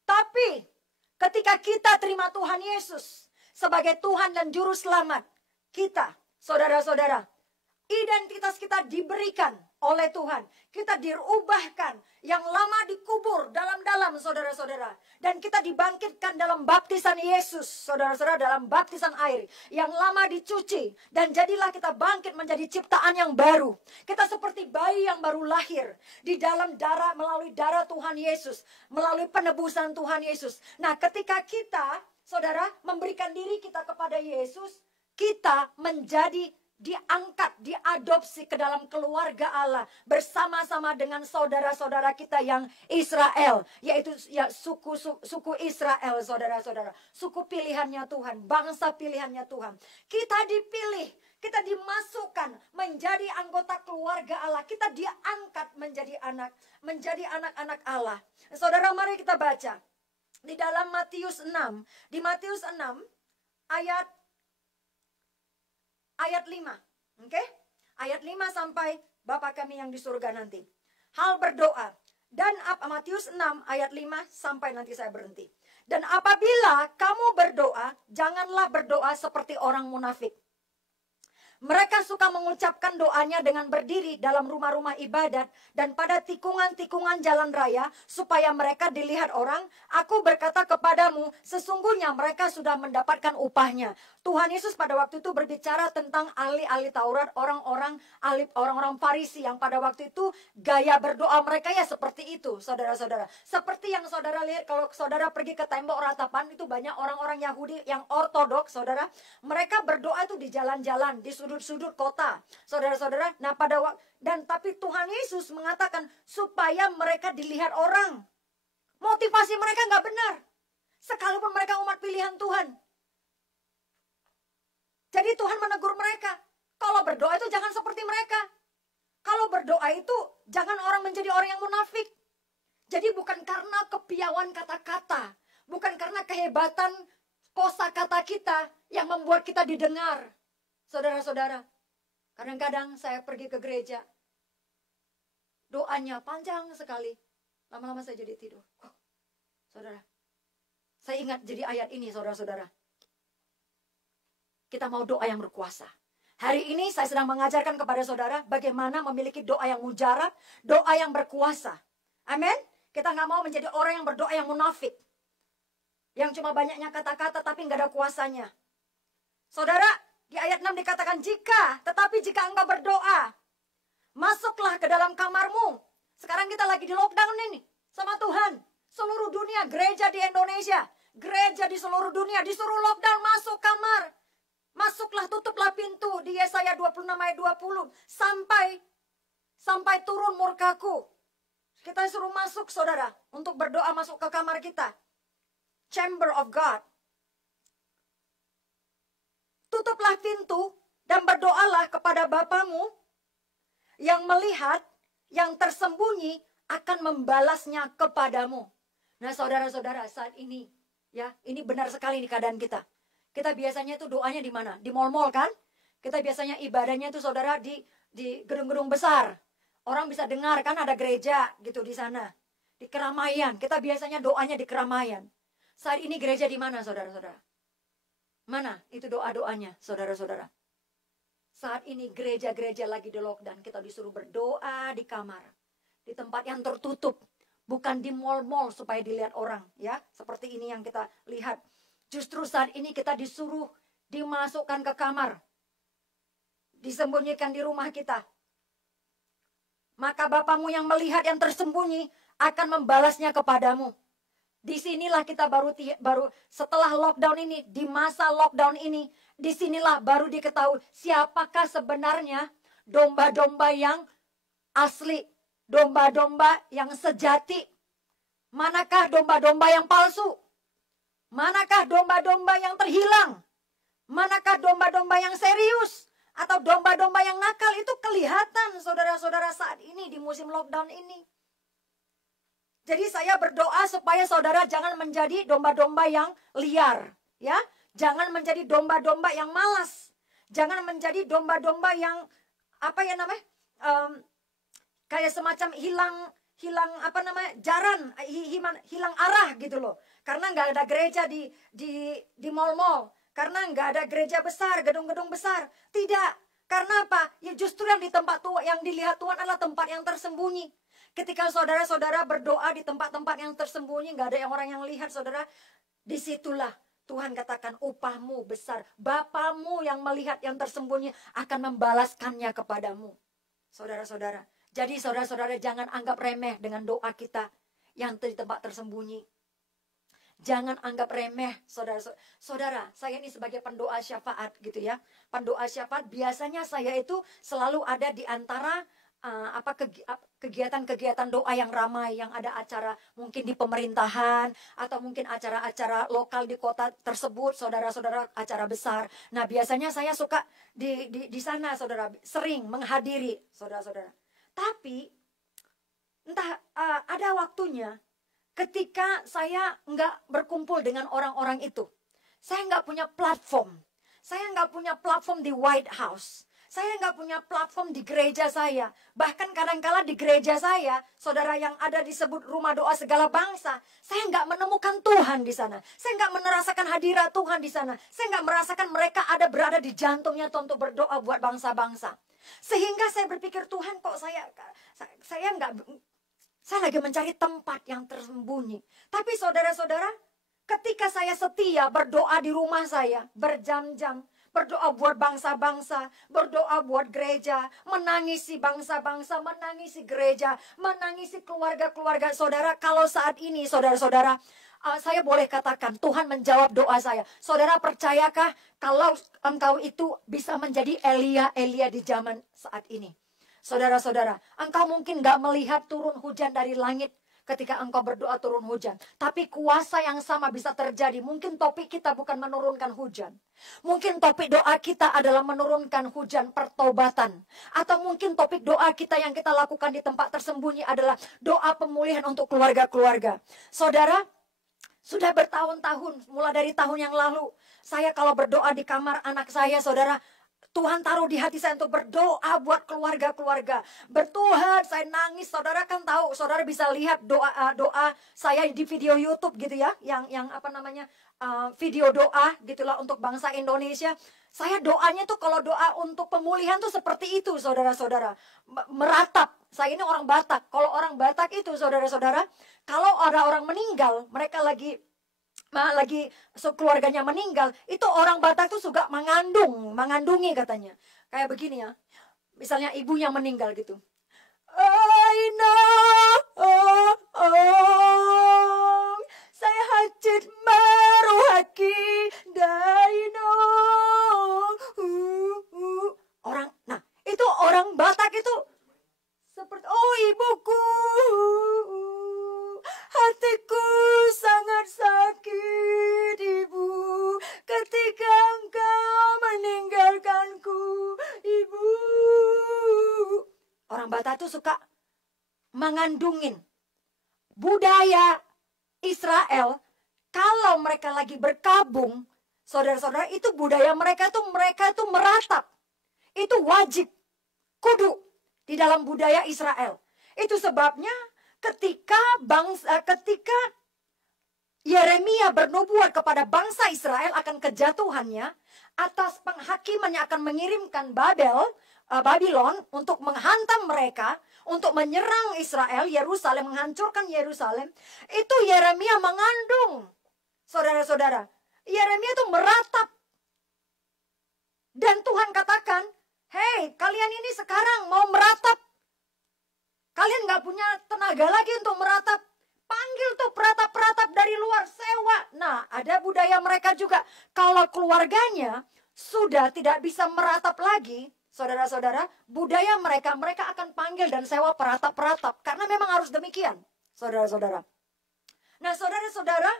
Tapi ketika kita terima Tuhan Yesus sebagai Tuhan dan Juru Selamat kita, saudara-saudara, identitas kita diberikan oleh Tuhan. Kita diubahkan, yang lama dikubur dalam-dalam, saudara-saudara. Dan kita dibangkitkan dalam baptisan Yesus, saudara-saudara, dalam baptisan air. Yang lama dicuci, dan jadilah kita bangkit menjadi ciptaan yang baru. Kita seperti bayi yang baru lahir, di dalam darah, melalui darah Tuhan Yesus, melalui penebusan Tuhan Yesus. Nah, ketika kita, saudara, memberikan diri kita kepada Yesus, kita menjadi diangkat, diadopsi ke dalam keluarga Allah bersama-sama dengan saudara-saudara kita yang Israel, yaitu ya suku Israel, saudara-saudara, suku pilihannya Tuhan, bangsa pilihannya Tuhan. Kita dipilih, kita dimasukkan menjadi anggota keluarga Allah, kita diangkat menjadi anak-anak Allah. Saudara, mari kita baca di dalam Matius 6, di Matius 6 ayat 5, oke? Ayat 5 sampai Bapa kami yang di surga nanti. Hal berdoa. Dan Matius 6 ayat 5 sampai nanti saya berhenti. Dan apabila kamu berdoa, janganlah berdoa seperti orang munafik. Mereka suka mengucapkan doanya dengan berdiri dalam rumah-rumah ibadat dan pada tikungan-tikungan jalan raya supaya mereka dilihat orang. Aku berkata kepadamu, sesungguhnya mereka sudah mendapatkan upahnya. Tuhan Yesus pada waktu itu berbicara tentang ahli-ahli Taurat, orang-orang Farisi yang pada waktu itu gaya berdoa mereka ya seperti itu, saudara-saudara. Seperti yang saudara lihat kalau saudara pergi ke tembok ratapan, itu banyak orang-orang Yahudi yang ortodoks, saudara. Mereka berdoa itu di jalan-jalan, di sudut-sudut kota, saudara-saudara. Nah, tapi Tuhan Yesus mengatakan supaya mereka dilihat orang. Motivasi mereka nggak benar, sekalipun mereka umat pilihan Tuhan. Jadi Tuhan menegur mereka, kalau berdoa itu jangan seperti mereka. Kalau berdoa itu jangan orang menjadi orang yang munafik. Jadi bukan karena kepiawaian kata-kata, bukan karena kehebatan kosakata kita yang membuat kita didengar. Saudara-saudara, kadang-kadang saya pergi ke gereja, doanya panjang sekali, lama-lama saya jadi tidur. Saudara, saya ingat jadi ayat ini, saudara-saudara. Kita mau doa yang berkuasa. Hari ini saya sedang mengajarkan kepada saudara bagaimana memiliki doa yang mujarab, doa yang berkuasa. Amin. Kita nggak mau menjadi orang yang berdoa yang munafik, yang cuma banyaknya kata-kata tapi nggak ada kuasanya. Saudara, di ayat 6 dikatakan jika engkau berdoa, Masuklah ke dalam kamarmu. Sekarang kita lagi di lockdown ini sama Tuhan. Seluruh dunia, gereja di Indonesia, gereja di seluruh dunia disuruh lockdown, masuk kamar. Masuklah, tutuplah pintu di Yesaya 26 ayat 20. Sampai turun murkaku. Kita suruh masuk, saudara, untuk berdoa masuk ke kamar kita. Chamber of God. Tutuplah pintu dan berdoalah kepada Bapamu yang melihat, yang tersembunyi akan membalasnya kepadamu. Nah, saudara-saudara, saat ini, ya, ini benar sekali nih keadaan kita. Kita biasanya itu doanya di mana? Di mall-mall kan? Kita biasanya ibadahnya itu, saudara, di gedung-gedung besar. Orang bisa dengar kan, ada gereja gitu di sana. Di keramaian. Kita biasanya doanya di keramaian. Saat ini gereja di mana, saudara-saudara? Mana itu doa-doanya, saudara-saudara? Saat ini gereja-gereja lagi di lockdown. Kita disuruh berdoa di kamar. Di tempat yang tertutup. Bukan di mall-mall supaya dilihat orang. Ya, seperti ini yang kita lihat. Justru saat ini kita disuruh dimasukkan ke kamar. Disembunyikan di rumah kita. Maka Bapamu yang melihat yang tersembunyi akan membalasnya kepadamu. Disinilah kita baru setelah lockdown ini, di masa lockdown ini, disinilah baru diketahui siapakah sebenarnya domba-domba yang asli, domba-domba yang sejati. Manakah domba-domba yang palsu? Manakah domba-domba yang terhilang? Manakah domba-domba yang serius? Atau domba-domba yang nakal? Itu kelihatan, saudara-saudara, saat ini di musim lockdown ini. Jadi saya berdoa supaya saudara jangan menjadi domba-domba yang liar, ya. Jangan menjadi domba-domba yang malas. Jangan menjadi domba-domba yang kayak semacam hilang arah gitu loh. Karena nggak ada gereja di mall-mall, karena nggak ada gereja besar, gedung-gedung besar. Tidak. Karena apa? Ya justru yang di tempat yang dilihat Tuhan adalah tempat yang tersembunyi. Ketika saudara-saudara berdoa di tempat-tempat yang tersembunyi, nggak ada orang yang lihat, saudara, disitulah Tuhan katakan upahmu besar. Bapamu yang melihat yang tersembunyi akan membalaskannya kepadamu. Saudara-saudara. Jadi saudara-saudara jangan anggap remeh dengan doa kita yang di tempat tersembunyi. Jangan anggap remeh, saudara-saudara. Saya ini sebagai pendoa syafaat gitu ya. Pendoa syafaat biasanya saya itu selalu ada di antara kegiatan-kegiatan doa yang ramai, yang ada acara mungkin di pemerintahan atau mungkin acara-acara lokal di kota tersebut, saudara-saudara, acara besar. Nah, biasanya saya suka di sana, saudara, sering menghadiri, saudara-saudara. Tapi entah ada waktunya ketika saya nggak berkumpul dengan orang-orang itu. Saya nggak punya platform. Saya nggak punya platform di White House. Saya nggak punya platform di gereja saya. Bahkan kadang-kala di gereja saya, saudara, yang ada disebut rumah doa segala bangsa, saya nggak menemukan Tuhan di sana. Saya nggak merasakan hadirat Tuhan di sana. Saya nggak merasakan mereka berada di jantungnya untuk berdoa buat bangsa-bangsa. Sehingga saya berpikir, Tuhan kok saya lagi mencari tempat yang tersembunyi. Tapi saudara-saudara, ketika saya setia berdoa di rumah saya berjam-jam, berdoa buat bangsa-bangsa, berdoa buat gereja, menangisi bangsa-bangsa, menangisi gereja, menangisi keluarga-keluarga saudara. Kalau saat ini saudara-saudara, saya boleh katakan Tuhan menjawab doa saya. Saudara percayakah kalau engkau itu bisa menjadi Elia di zaman saat ini? Saudara-saudara, engkau mungkin gak melihat turun hujan dari langit ketika engkau berdoa turun hujan. Tapi kuasa yang sama bisa terjadi. Mungkin topik kita bukan menurunkan hujan. Mungkin topik doa kita adalah menurunkan hujan pertobatan. Atau mungkin topik doa kita yang kita lakukan di tempat tersembunyi adalah doa pemulihan untuk keluarga-keluarga. Saudara, sudah bertahun-tahun, mulai dari tahun yang lalu, saya kalau berdoa di kamar anak saya, saudara, Tuhan taruh di hati saya untuk berdoa buat keluarga-keluarga. Bertuhan, saya nangis. Saudara kan tahu, saudara bisa lihat doa saya di video YouTube gitu ya, yang video doa gitulah untuk bangsa Indonesia. Saya doanya tuh kalau doa untuk pemulihan tuh seperti itu, saudara-saudara. Meratap. Saya ini orang Batak. Kalau orang Batak itu, saudara-saudara, kalau ada orang meninggal, mereka lagi keluarganya meninggal, itu orang Batak tuh suka mengandungi katanya. Kayak begini ya. Misalnya ibunya meninggal gitu. Ainong, saya hajat maruhaki dainong. Orang, nah itu orang Batak itu seperti, oh ibuku, hatiku sangat sakit ibu, ketika engkau meninggalkanku ibu. Orang Batak itu suka mengandungin budaya Israel. Kalau mereka lagi berkabung, saudara-saudara, itu budaya mereka tuh meratap. Itu wajib, kudu di dalam budaya Israel. Itu sebabnya ketika Yeremia bernubuat kepada bangsa Israel akan kejatuhannya, atas penghakimannya akan mengirimkan Babylon untuk menghantam mereka, untuk menyerang Israel, Yerusalem, menghancurkan Yerusalem. Itu Yeremia mengandung, saudara-saudara. Yeremia itu meratap. Dan Tuhan katakan, hei, kalian ini sekarang mau meratap. Kalian gak punya tenaga lagi untuk meratap. Panggil tuh peratap-peratap dari luar, sewa. Nah, ada budaya mereka juga. Kalau keluarganya sudah tidak bisa meratap lagi, saudara-saudara, budaya mereka akan panggil dan sewa peratap-peratap. Karena memang harus demikian, saudara-saudara. Nah, saudara-saudara,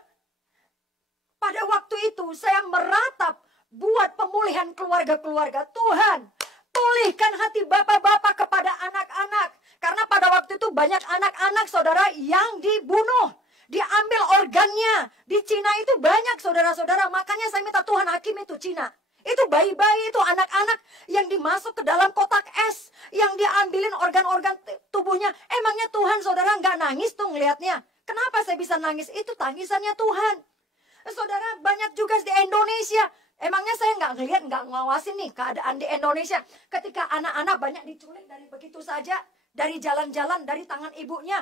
pada waktu itu saya meratap buat pemulihan keluarga-keluarga. Tuhan, pulihkan hati bapak-bapak kepada anak-anak. Karena pada waktu itu banyak anak-anak, saudara, yang dibunuh. Diambil organnya. Di Cina itu banyak, saudara-saudara. Makanya saya minta Tuhan hakim itu Cina. Itu bayi-bayi, itu anak-anak yang dimasuk ke dalam kotak es. Yang diambilin organ-organ tubuhnya. Emangnya Tuhan, saudara, nggak nangis tuh ngelihatnya? Kenapa saya bisa nangis? Itu tangisannya Tuhan. Saudara, banyak juga di Indonesia. Emangnya saya nggak ngelihat, nggak ngawasin nih keadaan di Indonesia. Ketika anak-anak banyak diculik dari begitu saja. Dari jalan-jalan, dari tangan ibunya.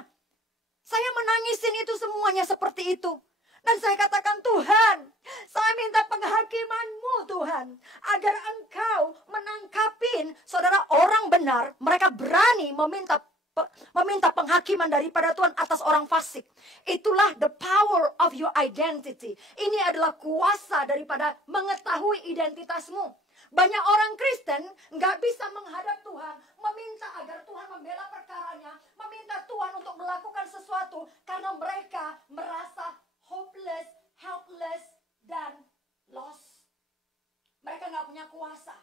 Saya menangisin itu semuanya seperti itu. Dan saya katakan, Tuhan, saya minta penghakiman-Mu, Tuhan. Agar Engkau menangkapin saudara orang benar. Mereka berani meminta penghakiman daripada Tuhan atas orang fasik. Itulah the power of your identity. Ini adalah kuasa daripada mengetahui identitasmu. Banyak orang Kristen nggak bisa menghadap Tuhan, meminta agar Tuhan membela perkaranya, meminta Tuhan untuk melakukan sesuatu karena mereka merasa hopeless, helpless, dan lost. Mereka nggak punya kuasa.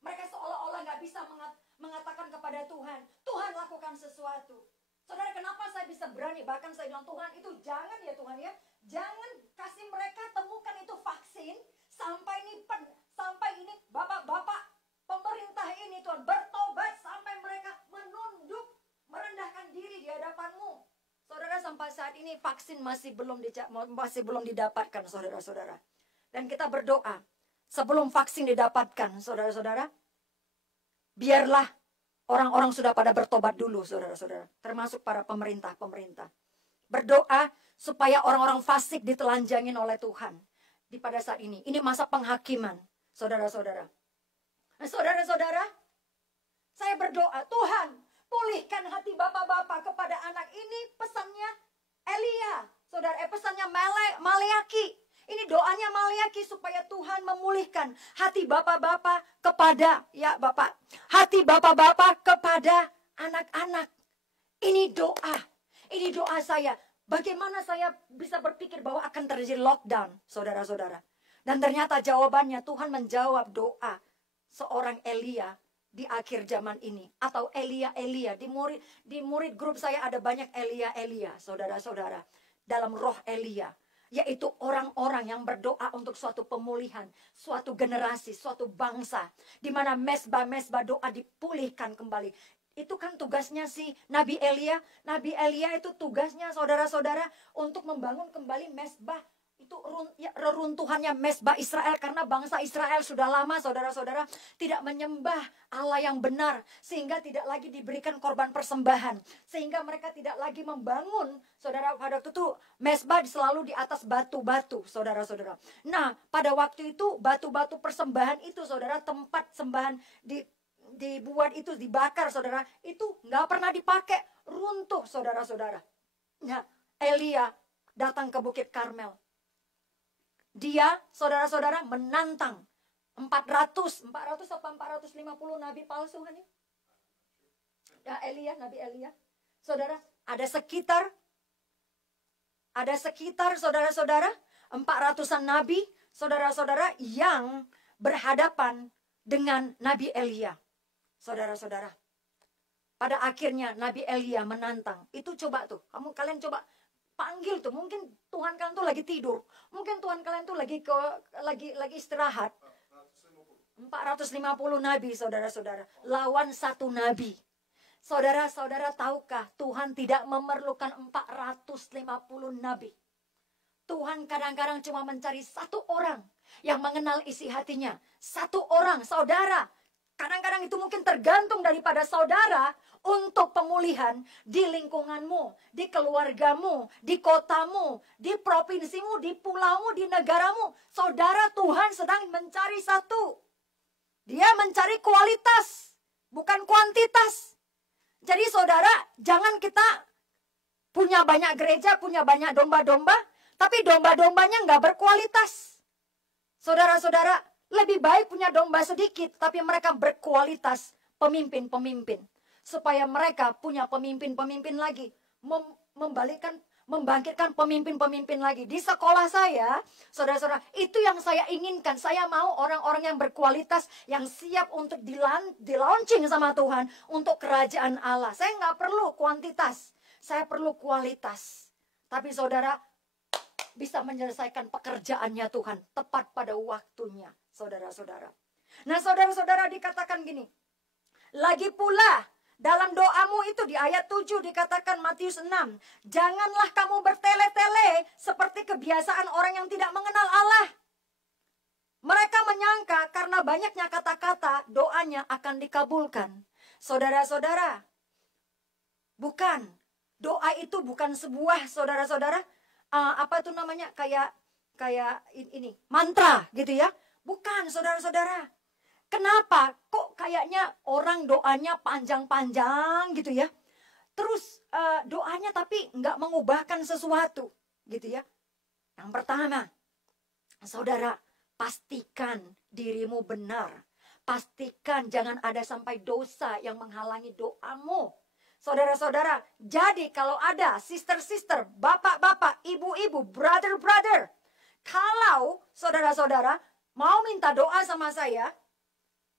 Mereka seolah-olah nggak bisa mengatakan kepada Tuhan, Tuhan lakukan sesuatu. Saudara, kenapa saya bisa berani? Bahkan saya bilang, Tuhan itu jangan ya Tuhan ya, jangan kasih mereka temukan itu vaksin sampai ini bapak-bapak pemerintah ini Tuhan bertobat sampai mereka menunduk, merendahkan diri di hadapan-Mu. Saudara, sampai saat ini vaksin masih belum didapatkan, saudara-saudara. Dan kita berdoa sebelum vaksin didapatkan, saudara-saudara, biarlah orang-orang sudah pada bertobat dulu, saudara-saudara. Termasuk para pemerintah. Berdoa supaya orang-orang fasik ditelanjangin oleh Tuhan. Di pada saat ini. Ini masa penghakiman, saudara-saudara. Nah, saudara-saudara, saya berdoa, Tuhan, pulihkan hati bapak-bapak kepada anak ini. Pesannya Elia, saudara, pesannya Maleaki. Ini doanya Maleaki supaya Tuhan memulihkan hati bapak-bapak kepada, ya Bapak, hati bapak-bapak kepada anak-anak. Ini doa saya. Bagaimana saya bisa berpikir bahwa akan terjadi lockdown, saudara-saudara. Dan ternyata jawabannya, Tuhan menjawab doa seorang Elia di akhir zaman ini. Atau Elia. Di murid grup saya ada banyak Elia, saudara-saudara. Dalam roh Elia. Yaitu orang-orang yang berdoa untuk suatu pemulihan, suatu generasi, suatu bangsa. Di mana mesbah doa dipulihkan kembali. Itu kan tugasnya si Nabi Elia. Nabi Elia itu tugasnya, saudara-saudara, untuk membangun kembali mesbah. Itu reruntuhannya mesbah Israel. Karena bangsa Israel sudah lama, saudara-saudara, tidak menyembah Allah yang benar. Sehingga tidak lagi diberikan korban persembahan. Sehingga mereka tidak lagi membangun, saudara, pada waktu itu mesbah selalu di atas batu-batu, saudara-saudara. Nah, pada waktu itu batu-batu persembahan itu, saudara, tempat sembahan dibuat itu, dibakar saudara, itu nggak pernah dipakai, runtuh saudara-saudara. Nah, Elia datang ke Bukit Karmel. Dia saudara-saudara menantang 400 apa 450 nabi palsu kan ya? Nabi Elia. Saudara, ada sekitar saudara-saudara 400-an nabi, saudara-saudara, yang berhadapan dengan Nabi Elia. Saudara-saudara, pada akhirnya Nabi Elia menantang. Itu coba tuh, kalian coba panggil tuh. Mungkin Tuhan kalian tuh lagi tidur, mungkin Tuhan kalian tuh lagi istirahat. 450 nabi saudara-saudara lawan satu nabi. Saudara-saudara, tahukah Tuhan tidak memerlukan 450 nabi. Tuhan kadang-kadang cuma mencari satu orang yang mengenal isi hatinya. Satu orang, saudara. Kadang-kadang itu mungkin tergantung daripada saudara untuk pemulihan di lingkunganmu, di keluargamu, di kotamu, di provinsimu, di pulaumu, di negaramu. Saudara, Tuhan sedang mencari satu. Dia mencari kualitas, bukan kuantitas. Jadi saudara, jangan kita punya banyak gereja, punya banyak domba-domba, tapi domba-dombanya nggak berkualitas. Saudara-saudara, lebih baik punya domba sedikit, tapi mereka berkualitas pemimpin-pemimpin. Supaya mereka punya pemimpin-pemimpin lagi. Membangkitkan pemimpin-pemimpin lagi. Di sekolah saya, saudara-saudara, itu yang saya inginkan. Saya mau orang-orang yang berkualitas, yang siap untuk di-launching sama Tuhan untuk kerajaan Allah. Saya nggak perlu kuantitas, saya perlu kualitas. Tapi saudara, bisa menyelesaikan pekerjaannya Tuhan tepat pada waktunya, saudara-saudara. Nah, saudara-saudara, dikatakan gini, lagi pula dalam doamu itu di ayat 7 dikatakan, Matius 6, janganlah kamu bertele-tele seperti kebiasaan orang yang tidak mengenal Allah. Mereka menyangka karena banyaknya kata-kata doanya akan dikabulkan. Saudara-saudara, bukan. Doa itu bukan sebuah, saudara-saudara, apa itu namanya, kayak ini mantra gitu ya. Bukan, saudara-saudara. Kenapa kok kayaknya orang doanya panjang-panjang gitu ya? Terus doanya tapi nggak mengubahkan sesuatu gitu ya. Yang pertama, saudara, pastikan dirimu benar. Pastikan jangan ada sampai dosa yang menghalangi doamu. Saudara-saudara, jadi kalau ada sister-sister, bapak-bapak, ibu-ibu, brother-brother, kalau saudara-saudara mau minta doa sama saya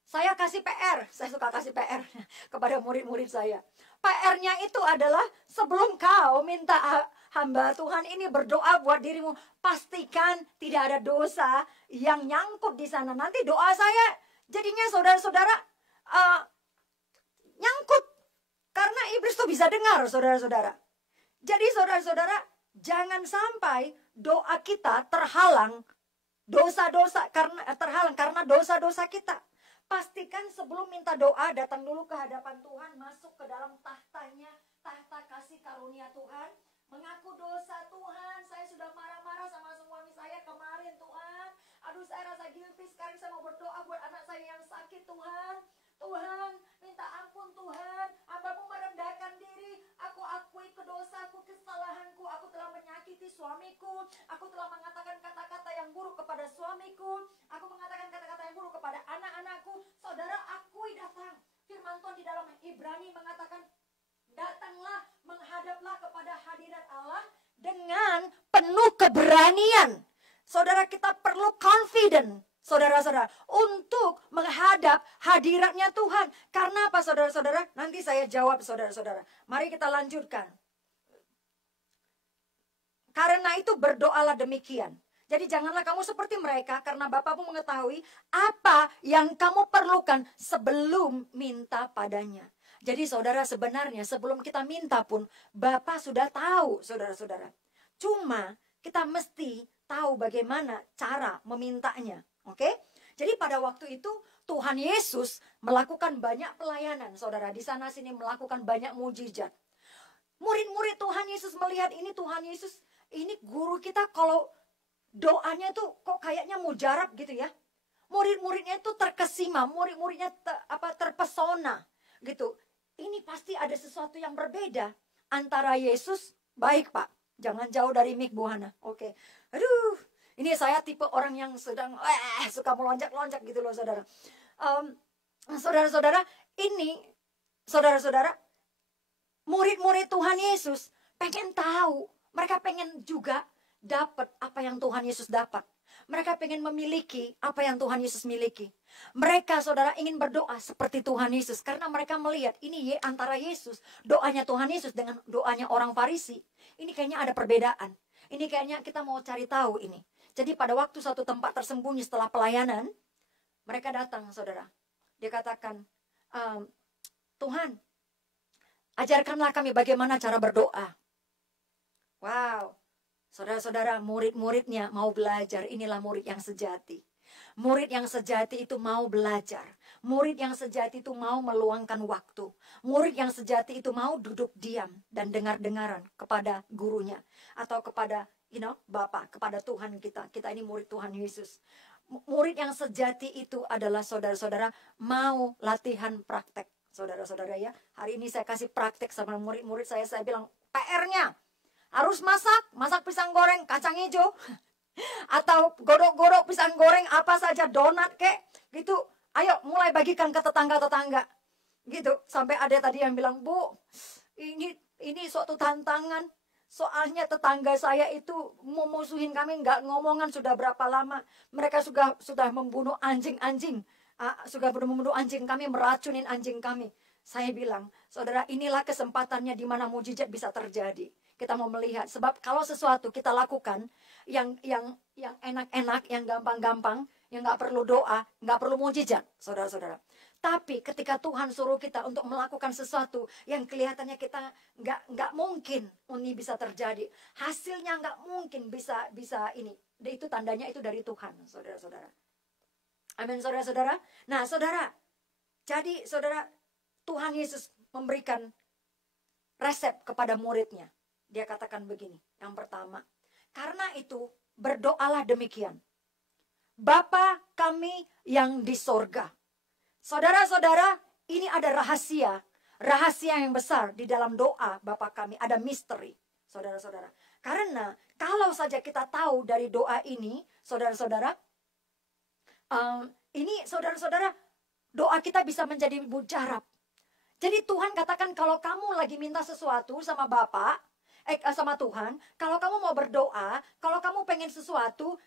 kasih PR. Saya suka kasih PR kepada murid-murid saya. PR-nya itu adalah sebelum kau minta hamba Tuhan ini berdoa buat dirimu, pastikan tidak ada dosa yang nyangkut di sana. Nanti doa saya jadinya saudara-saudara nyangkut. Karena iblis tuh bisa dengar, saudara-saudara. Jadi saudara-saudara, jangan sampai doa kita terhalang karena dosa-dosa kita. Pastikan sebelum minta doa, datang dulu ke hadapan Tuhan, masuk ke dalam tahtanya, tahta kasih karunia Tuhan, mengaku dosa. Tuhan, saya sudah marah-marah sama suami saya kemarin, Tuhan. Aduh, saya rasa guilty, sekarang saya mau berdoa buat anak saya yang sakit, Tuhan. Tuhan, minta ampun Tuhan, hamba-Mu merendahkan diri, aku akui kedosaku, kesalahanku, aku telah menyakiti suamiku, aku telah mengatakan kata-kata yang buruk kepada suamiku, aku mengatakan kata-kata yang buruk kepada anak-anakku. Saudara, akui, datang. Firman Tuhan di dalam Ibrani mengatakan, datanglah, menghadaplah kepada hadirat Allah dengan penuh keberanian. Saudara, kita perlu confident, saudara-saudara, untuk menghadap hadiratnya Tuhan. Karena apa, saudara-saudara? Nanti saya jawab, saudara-saudara. Mari kita lanjutkan. Karena itu berdoalah demikian. Jadi janganlah kamu seperti mereka, karena Bapakmu mengetahui apa yang kamu perlukan sebelum minta padanya. Jadi saudara, sebenarnya sebelum kita minta pun Bapak sudah tahu, saudara-saudara. Cuma kita mesti tahu bagaimana cara memintanya. Oke? Jadi pada waktu itu Tuhan Yesus melakukan banyak pelayanan, saudara. Di sana sini melakukan banyak mujizat. Murid-murid Tuhan Yesus melihat ini, Tuhan Yesus ini guru kita, kalau doanya tuh kok kayaknya mujarab gitu ya. Murid-muridnya itu terkesima, murid-muridnya terpesona gitu. Ini pasti ada sesuatu yang berbeda antara Yesus, baik Pak, jangan jauh dari mic Bu Hana. Oke. Aduh, ini saya tipe orang yang sedang suka melonjak-lonjak gitu loh saudara. Saudara-saudara, ini saudara-saudara, murid-murid Tuhan Yesus pengen tahu, mereka pengen juga dapat apa yang Tuhan Yesus dapat. Mereka pengen memiliki apa yang Tuhan Yesus miliki. Mereka, saudara, ingin berdoa seperti Tuhan Yesus. Karena mereka melihat, ini antara Yesus, doanya Tuhan Yesus dengan doanya orang Farisi. Ini kayaknya ada perbedaan. Ini kayaknya kita mau cari tahu ini. Jadi pada waktu suatu tempat tersembunyi setelah pelayanan, mereka datang, saudara. Dia katakan, Tuhan, ajarkanlah kami bagaimana cara berdoa. Wow. Saudara-saudara, murid-muridnya mau belajar. Inilah murid yang sejati. Murid yang sejati itu mau belajar. Murid yang sejati itu mau meluangkan waktu. Murid yang sejati itu mau duduk diam dan dengar-dengaran kepada gurunya. Atau kepada, Bapa, kepada Tuhan kita. Kita ini murid Tuhan Yesus. Murid yang sejati itu adalah saudara-saudara mau latihan praktek. Saudara-saudara ya, hari ini saya kasih praktek sama murid-murid saya bilang, PR-nya harus masak pisang goreng kacang hijau atau godok-godok pisang goreng apa saja, donat kek gitu. Ayo mulai bagikan ke tetangga-tetangga gitu. Sampai ada tadi yang bilang, Bu, ini suatu tantangan. Soalnya tetangga saya itu memusuhin kami, nggak ngomongan sudah berapa lama. Mereka sudah membunuh anjing-anjing. Sudah membunuh anjing kami, meracunin anjing kami. Saya bilang, saudara, inilah kesempatannya di mana mujizat bisa terjadi. Kita mau melihat, sebab kalau sesuatu kita lakukan yang enak-enak, yang gampang-gampang, yang nggak perlu doa, nggak perlu mujizat, saudara-saudara. Tapi ketika Tuhan suruh kita untuk melakukan sesuatu yang kelihatannya kita nggak mungkin ini bisa terjadi, hasilnya nggak mungkin bisa ini, itu tandanya itu dari Tuhan, saudara-saudara. Amin, saudara-saudara. Nah, saudara, jadi saudara, Tuhan Yesus memberikan resep kepada muridnya. Dia katakan begini, yang pertama, karena itu berdoalah demikian. Bapa kami yang di sorga. Saudara-saudara, ini ada rahasia yang besar di dalam doa Bapa kami, ada misteri, saudara-saudara. Karena kalau saja kita tahu dari doa ini, saudara-saudara, ini saudara-saudara, doa kita bisa menjadi mujarab. Jadi Tuhan katakan kalau kamu lagi minta sesuatu sama Bapa, sama Tuhan, kalau kamu mau berdoa, kalau kamu pengen sesuatu,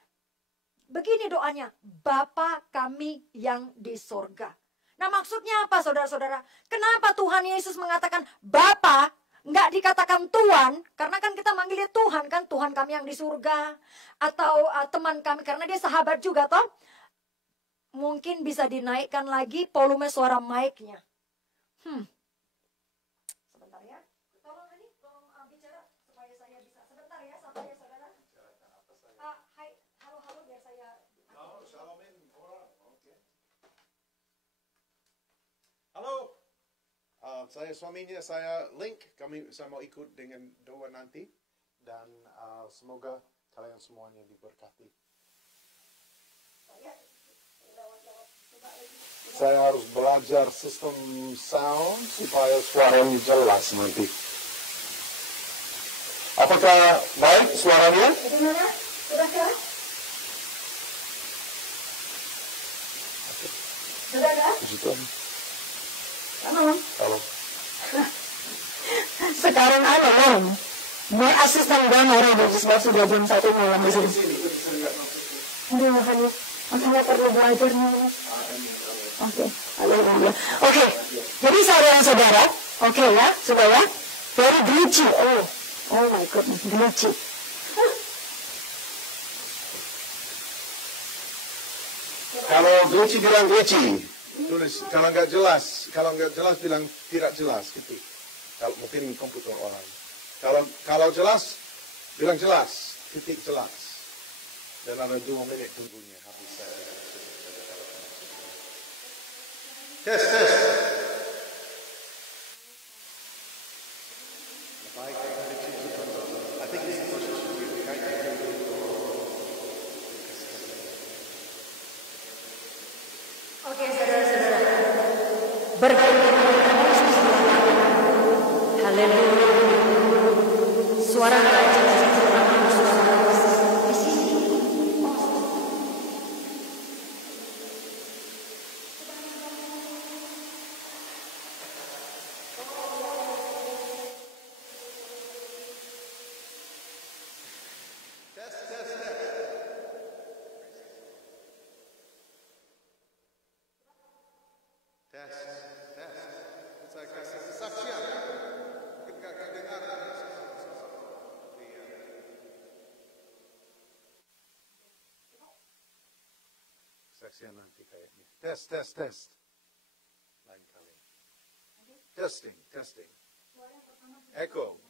begini doanya, Bapa kami yang di sorga. Nah, maksudnya apa, saudara-saudara? Kenapa Tuhan Yesus mengatakan Bapa, nggak dikatakan Tuhan? Karena kan kita manggilnya Tuhan, kan? Tuhan kami yang di surga. Atau teman kami, karena dia sahabat juga, toh. Mungkin bisa dinaikkan lagi volume suara mic-nya. Sebentar ya. Tolong bicara supaya saya bisa. Sebentar ya, sabar ya, saudara. Hai, halo biar saya. Shalomin orang, oke. Halo, saya suaminya, saya Link. Saya mau ikut dengan doa nanti dan semoga kalian semuanya diberkati. Saya harus belajar sistem sound supaya suaranya jelas nanti. Apakah baik suaranya? Bagaimana? Sudahkah? Sudahkah? Halo. Halo. Sekarang malam, mau asisten dan orang sebab sudah jam 1 malam di sini. Aduh, Hanif, makanya perlu belajar nih. Oke, alhamdulillah. Oke, jadi saudara-saudara, oke ya, supaya very glitchy. Oh my goodness, glitchy. Kalau glitchy bilang glitchy. Tulis kalau nggak jelas bilang tidak jelas gitu. Kalau mungkin komputer orang. Kalau jelas bilang jelas, titik jelas. Dan ada 2 menit tunggunya habis saya. Tes. Baik, I think this is supposed to be. Berkata haleluya. Suara raja di sini. Saya kasih kesaksian. Ketika kedengaran kesaksian nanti kayaknya. Tes. Lain kali. Testing. Echo.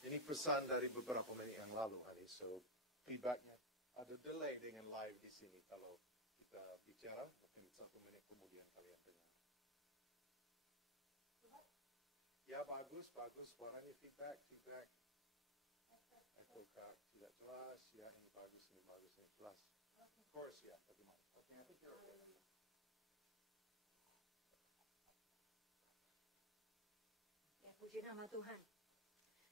Ini pesan dari beberapa menit yang lalu hari. So feedbacknya ada delay dengan live di sini. Kalau kita bicara mungkin 1 menit kemudian kalian dengar. Ya bagus. Suaranya feedback. Echo kak tidak jelas. Ya ini bagus, ini jelas. Of course ya. Bagaimana? Okay, I think you're okay. Ya, puji nama Tuhan.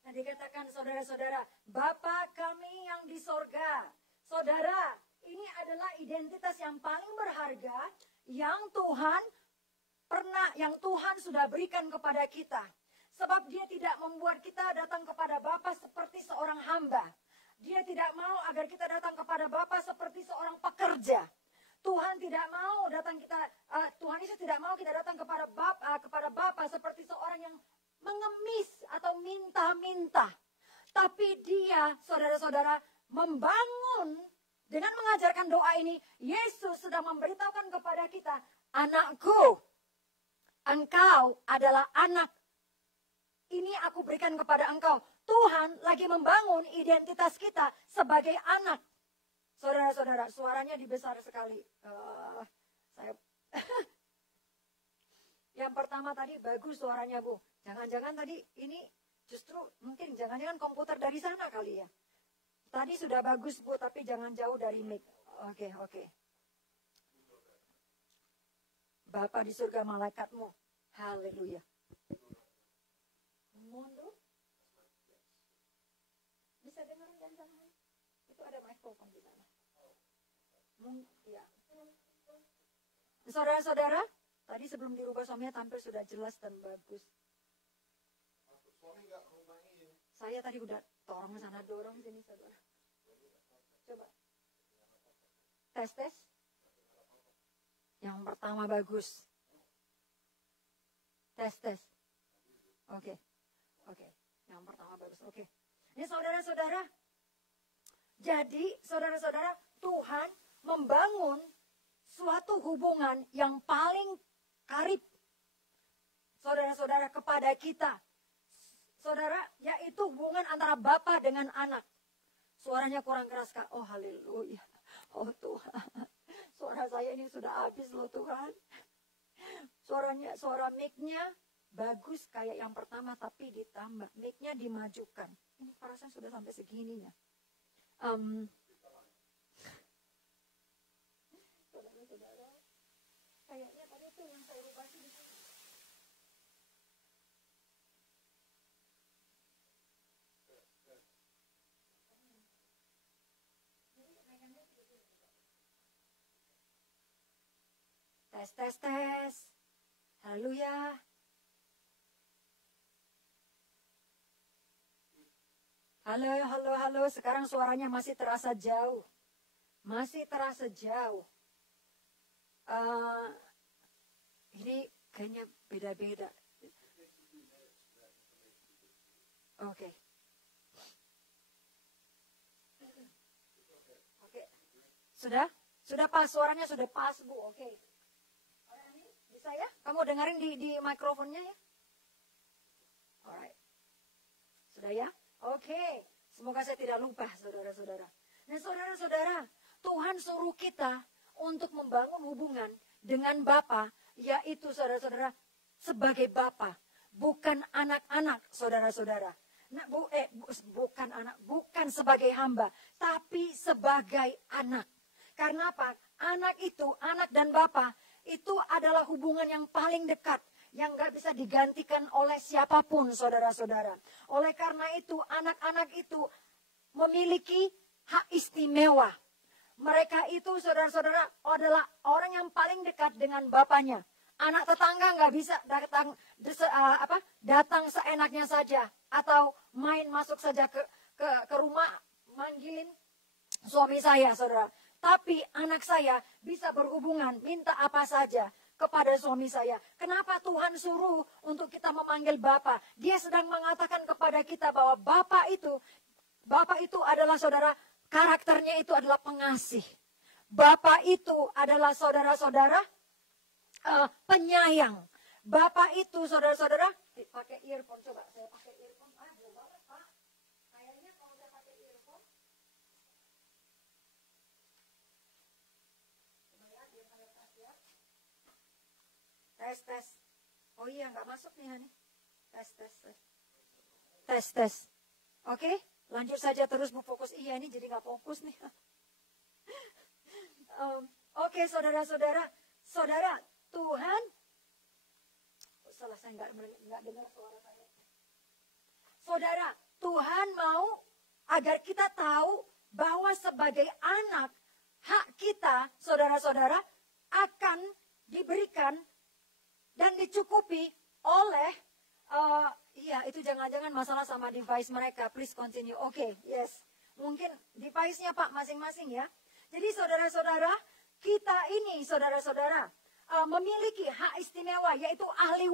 Nah, dikatakan saudara-saudara, Bapa kami yang di sorga. Saudara, ini adalah identitas yang paling berharga yang Tuhan sudah berikan kepada kita. Sebab dia tidak membuat kita datang kepada Bapa seperti seorang hamba. Dia tidak mau agar kita datang kepada Bapa seperti seorang pekerja. Tuhan Yesus tidak mau kita datang kepada Bapa seperti seorang yang mengemis atau minta-minta. Tapi dia, saudara-saudara, membangun dengan mengajarkan doa ini. Yesus sedang memberitahukan kepada kita, anakku, engkau adalah anak. Ini aku berikan kepada engkau. Tuhan lagi membangun identitas kita sebagai anak. Saudara-saudara, suaranya dibesar sekali. Yang pertama tadi bagus suaranya, Bu. Jangan-jangan tadi ini justru mungkin jangan-jangan komputer dari sana kali ya. Tadi sudah bagus, Bu, tapi jangan jauh dari mic. Oke. Bapa di surga, malaikatmu. Haleluya. Mundur. Bisa dengar dan sama? Itu ada mikrofon di sana. Ya. Saudara-saudara, tadi sebelum dirubah suaminya tampil sudah jelas dan bagus. Saya tadi udah dorong sana, dorong sini, saudara. Coba. Tes. Yang pertama bagus. Tes. Oke. Yang pertama bagus. Oke. Ini saudara-saudara. Jadi, saudara-saudara, Tuhan membangun suatu hubungan yang paling karib. Saudara-saudara, kepada kita. Saudara, yaitu hubungan antara Bapa dengan anak. Suaranya kurang keras, Kak. Oh, haleluya. Oh, Tuhan. Suara saya ini sudah habis loh, Tuhan. Suara mic-nya bagus kayak yang pertama, tapi ditambah. Mic-nya dimajukan. Ini perasaan sudah sampai segininya. Saudara-saudara, kayaknya tadi itu yang saya rubah di sini. Tes. Haleluya. Halo. Sekarang suaranya masih terasa jauh. Ini kayaknya beda-beda. Oke. Sudah pas, suaranya sudah pas, Bu. Oke. Bisa ya? Kamu dengerin di mikrofonnya ya? Alright. Sudah ya? Oke. Semoga saya tidak lupa, saudara-saudara. Nah, saudara-saudara, Tuhan suruh kita untuk membangun hubungan dengan Bapa, yaitu saudara-saudara sebagai Bapa, bukan anak-anak, saudara-saudara. Nah, bukan sebagai hamba, tapi sebagai anak. Karena apa? anak dan bapa, itu adalah hubungan yang paling dekat, yang gak bisa digantikan oleh siapapun, saudara-saudara. Oleh karena itu, anak-anak itu memiliki hak istimewa. Mereka itu, saudara-saudara, adalah orang yang paling dekat dengan bapaknya. Anak tetangga nggak bisa datang seenaknya saja, atau main masuk saja ke rumah manggilin suami saya, saudara. Tapi anak saya bisa berhubungan, minta apa saja kepada suami saya. Kenapa Tuhan suruh untuk kita memanggil Bapa? Dia sedang mengatakan kepada kita bahwa Bapa itu adalah, saudara, karakternya itu adalah pengasih. Bapa itu adalah, saudara-saudara, penyayang. Bapa itu, saudara-saudara, pakai earphone, coba saya pakai earphone. Belum banget, Pak. Kayaknya kalau saya pakai earphone, tes. Oh iya, nggak masuk nih, Hani. Tes. Oke, lanjut saja terus, Bu, fokus. Iya, ini jadi nggak fokus nih. Oke, saudara-saudara, Tuhan, salah, saya nggak dengar suara saya. Saudara, Tuhan mau agar kita tahu bahwa sebagai anak, hak kita, saudara-saudara, akan diberikan dan dicukupi oleh, itu jangan-jangan masalah sama device mereka. Please continue. Oke, yes. Mungkin device-nya, Pak, masing-masing ya. Jadi saudara-saudara, kita ini, saudara-saudara, memiliki hak istimewa, yaitu ahli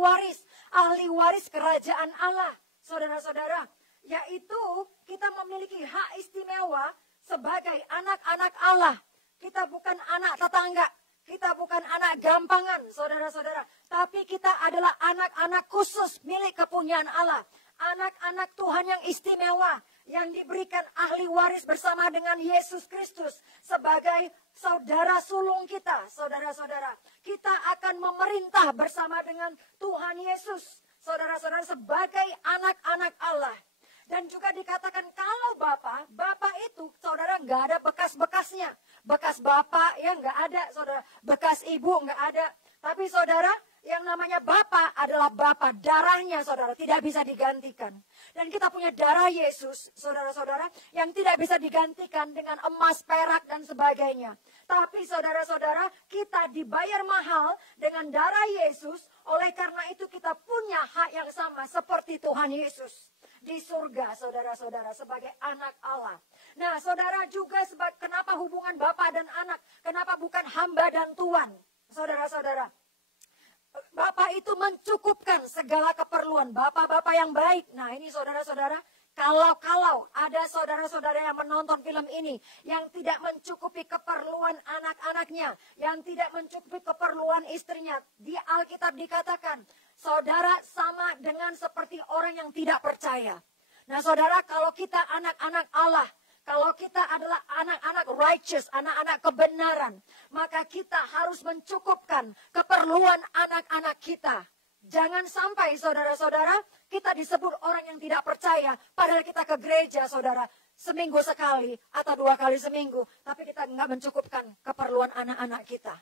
waris kerajaan Allah, saudara-saudara. Yaitu kita memiliki hak istimewa sebagai anak-anak Allah. Kita bukan anak tetangga, kita bukan anak gampangan, saudara-saudara. Tapi kita adalah anak-anak khusus milik kepunyaan Allah. Anak-anak Tuhan yang istimewa, yang diberikan ahli waris bersama dengan Yesus Kristus sebagai saudara sulung kita, saudara-saudara. Kita akan memerintah bersama dengan Tuhan Yesus, saudara-saudara, sebagai anak-anak Allah. Dan juga dikatakan kalau Bapa itu, saudara, nggak ada bekas-bekasnya. Bekas Bapak ya nggak ada, saudara. Bekas Ibu nggak ada. Tapi saudara, yang namanya Bapa adalah Bapa, darahnya, saudara, tidak bisa digantikan. Dan kita punya darah Yesus, saudara-saudara, yang tidak bisa digantikan dengan emas, perak, dan sebagainya. Tapi saudara-saudara, kita dibayar mahal dengan darah Yesus. Oleh karena itu kita punya hak yang sama seperti Tuhan Yesus di surga, saudara-saudara, sebagai anak Allah. Nah, saudara, juga kenapa hubungan Bapa dan anak? Kenapa bukan hamba dan tuan? Saudara-saudara, Bapa itu mencukupkan segala keperluan. Bapak-bapak yang baik. Nah, ini saudara-saudara, kalau ada saudara-saudara yang menonton film ini yang tidak mencukupi keperluan anak-anaknya, yang tidak mencukupi keperluan istrinya, di Alkitab dikatakan saudara sama dengan seperti orang yang tidak percaya. Nah, saudara, kalau kita anak-anak Allah, kalau kita adalah anak-anak righteous, anak-anak kebenaran, maka kita harus mencukupkan keperluan anak-anak kita. Jangan sampai, saudara-saudara, kita disebut orang yang tidak percaya, padahal kita ke gereja, saudara, seminggu sekali atau 2 kali seminggu, tapi kita nggak mencukupkan keperluan anak-anak kita.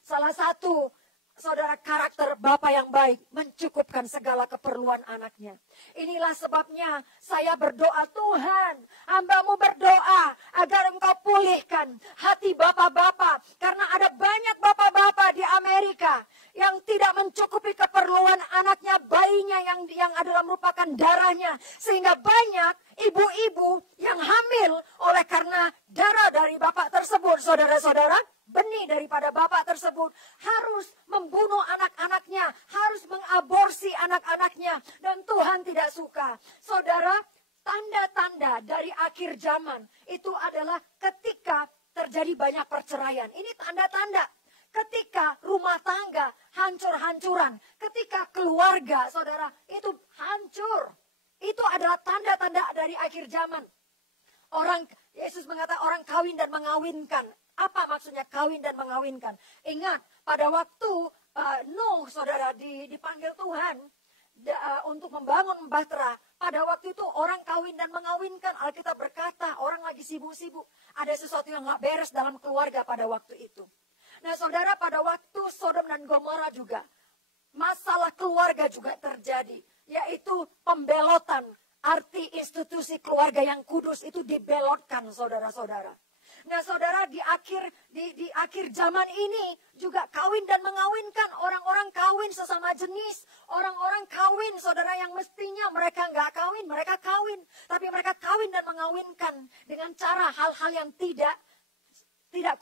Salah satu, saudara, karakter Bapa yang baik mencukupkan segala keperluan anaknya. Inilah sebabnya saya berdoa, Tuhan, hamba-Mu berdoa agar Engkau pulihkan hati bapak-bapak. Karena ada banyak bapak-bapak di Amerika yang tidak mencukupi keperluan anaknya, bayinya yang adalah merupakan darahnya. Sehingga banyak ibu-ibu yang hamil oleh karena darah dari bapak tersebut, saudara-saudara. Benih daripada bapak tersebut harus membunuh anak-anaknya, harus mengaborsi anak-anaknya, dan Tuhan tidak suka. Saudara, tanda-tanda dari akhir zaman itu adalah ketika terjadi banyak perceraian. Ini tanda-tanda ketika rumah tangga hancur-hancuran, ketika keluarga, saudara, itu hancur. Itu adalah tanda-tanda dari akhir zaman. Yesus mengatakan orang kawin dan mengawinkan. Apa maksudnya kawin dan mengawinkan? Ingat, pada waktu Nuh, saudara, dipanggil Tuhan untuk membangun bahtera. Pada waktu itu orang kawin dan mengawinkan. Alkitab berkata, orang lagi sibuk-sibuk. Ada sesuatu yang gak beres dalam keluarga pada waktu itu. Nah saudara, pada waktu Sodom dan Gomora juga, masalah keluarga juga terjadi. Yaitu pembelotan. Arti institusi keluarga yang kudus itu dibelotkan saudara-saudara. Nah saudara, di akhir zaman ini juga kawin dan mengawinkan. Orang-orang kawin sesama jenis. Orang-orang kawin saudara yang mestinya mereka nggak kawin, mereka kawin. Tapi mereka kawin dan mengawinkan dengan cara hal-hal yang tidak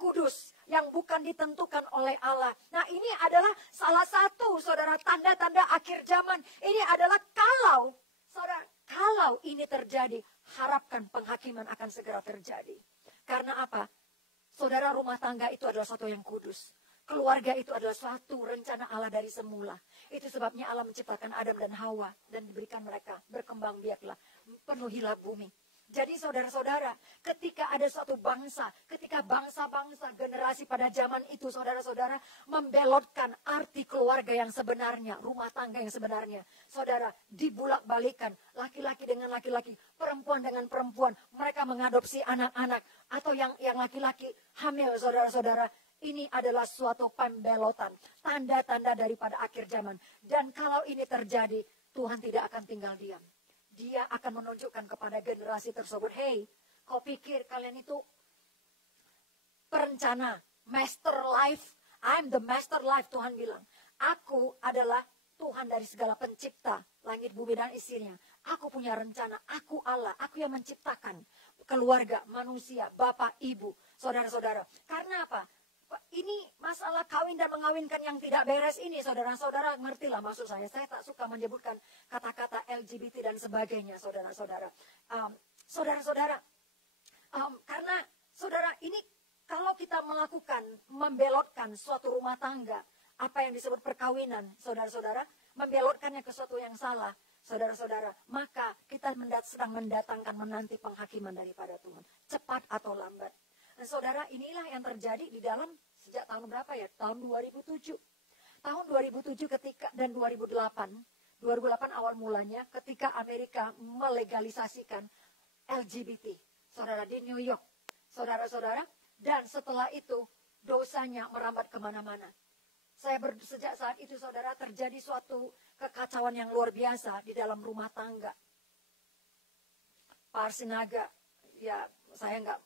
kudus, yang bukan ditentukan oleh Allah. Nah ini adalah salah satu saudara tanda-tanda akhir zaman. Ini adalah kalau ini terjadi, harapkan penghakiman akan segera terjadi. Karena apa? Saudara, rumah tangga itu adalah sesuatu yang kudus. Keluarga itu adalah suatu rencana Allah dari semula. Itu sebabnya Allah menciptakan Adam dan Hawa dan diberikan mereka berkembang biaklah, penuhilah bumi. Jadi saudara-saudara, ketika ada suatu bangsa, ketika bangsa-bangsa generasi pada zaman itu, saudara-saudara, membelotkan arti keluarga yang sebenarnya, rumah tangga yang sebenarnya. Saudara, dibulak-balikan, laki-laki dengan laki-laki, perempuan dengan perempuan, mereka mengadopsi anak-anak, atau yang laki-laki hamil, saudara-saudara. Ini adalah suatu pembelotan, tanda-tanda daripada akhir zaman. Dan kalau ini terjadi, Tuhan tidak akan tinggal diam. Dia akan menunjukkan kepada generasi tersebut, hey, kau pikir kalian itu perencana, master life, I'm the master life, Tuhan bilang. Aku adalah Tuhan dari segala pencipta, langit, bumi, dan isinya. Aku punya rencana, aku Allah, aku yang menciptakan keluarga, manusia, bapak, ibu, saudara-saudara. Karena apa? Ini masalah kawin dan mengawinkan yang tidak beres ini, saudara-saudara, ngertilah maksud saya. Saya tak suka menyebutkan kata-kata LGBT dan sebagainya, saudara-saudara. Saudara-saudara, karena saudara ini kalau kita melakukan, membelotkan suatu rumah tangga, apa yang disebut perkawinan, saudara-saudara, membelotkannya ke suatu yang salah, saudara-saudara, maka kita sedang mendatangkan menanti penghakiman daripada Tuhan, cepat atau lambat. Dan saudara, inilah yang terjadi di dalam sejak tahun berapa ya? Tahun 2007. Tahun 2007 ketika dan 2008 awal mulanya ketika Amerika melegalisasikan LGBT. Saudara, di New York. Saudara-saudara, dan setelah itu dosanya merambat kemana-mana. Sejak saat itu saudara terjadi suatu kekacauan yang luar biasa di dalam rumah tangga. Pak Arsinaga, ya saya nggak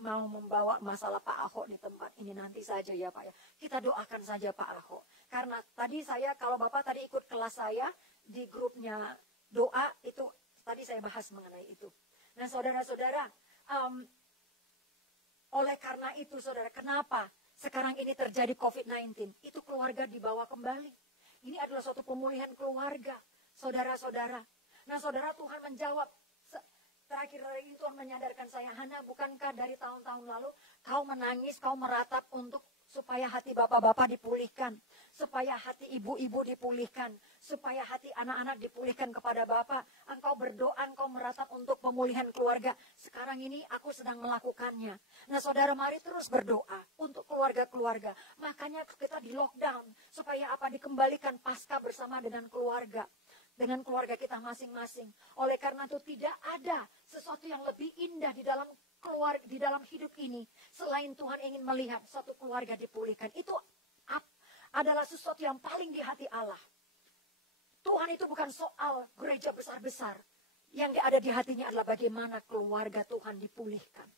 mau membawa masalah Pak Ahok di tempat ini nanti saja ya Pak ya. Kita doakan saja Pak Ahok. Karena tadi kalau Bapak tadi ikut kelas saya di grupnya doa, itu tadi saya bahas mengenai itu. Nah saudara-saudara, oleh karena itu saudara, kenapa sekarang ini terjadi COVID-19? Itu keluarga dibawa kembali. Ini adalah suatu pemulihan keluarga, saudara-saudara. Nah saudara, Tuhan menjawab. Terakhir hari ini Tuhan menyadarkan saya, Hana, bukankah dari tahun-tahun lalu kau menangis, kau meratap untuk supaya hati bapak-bapak dipulihkan, supaya hati ibu-ibu dipulihkan, supaya hati anak-anak dipulihkan kepada Bapak. Engkau berdoa, engkau meratap untuk pemulihan keluarga. Sekarang ini aku sedang melakukannya. Nah saudara, mari terus berdoa untuk keluarga-keluarga. Makanya kita di lockdown, supaya apa? Dikembalikan pasca bersama dengan keluarga. Dengan keluarga kita masing-masing. Oleh karena itu tidak ada sesuatu yang lebih indah di dalam hidup ini selain Tuhan ingin melihat suatu keluarga dipulihkan. Itu adalah sesuatu yang paling di hati Allah. Tuhan itu bukan soal gereja besar-besar. Yang ada di hatinya adalah bagaimana keluarga Tuhan dipulihkan.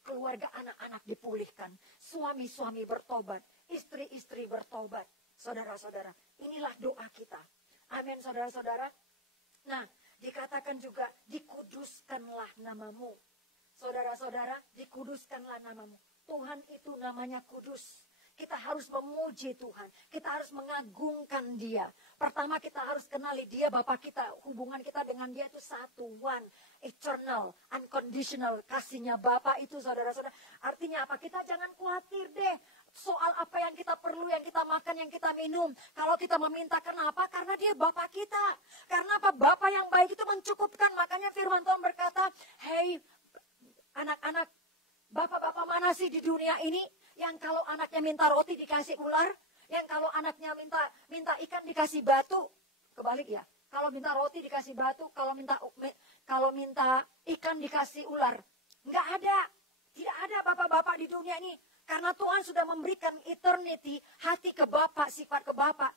Keluarga anak-anak dipulihkan. Suami-suami bertobat. Istri-istri bertobat. Saudara-saudara, inilah doa kita. Amin, saudara-saudara. Nah, dikatakan juga, dikuduskanlah namamu. Saudara-saudara, dikuduskanlah namamu. Tuhan itu namanya kudus. Kita harus memuji Tuhan. Kita harus mengagungkan Dia. Pertama kita harus kenali Dia Bapa kita. Hubungan kita dengan Dia itu satu, one, eternal, unconditional. Kasihnya Bapa itu saudara-saudara. Artinya apa? Kita jangan khawatir deh soal apa yang kita perlu, yang kita makan, yang kita minum. Kalau kita meminta, kenapa? Karena Dia Bapa kita. Karena apa? Bapa yang baik itu mencukupkan. Makanya firman Tuhan berkata, hey anak-anak, bapak-bapak mana sih di dunia ini yang kalau anaknya minta roti dikasih ular, yang kalau anaknya minta ikan dikasih batu? Kebalik ya. Kalau minta roti dikasih batu, kalau minta ikan dikasih ular. Enggak ada. Tidak ada bapak-bapak di dunia ini. Karena Tuhan sudah memberikan eternity, hati ke Bapa, sifat ke Bapa.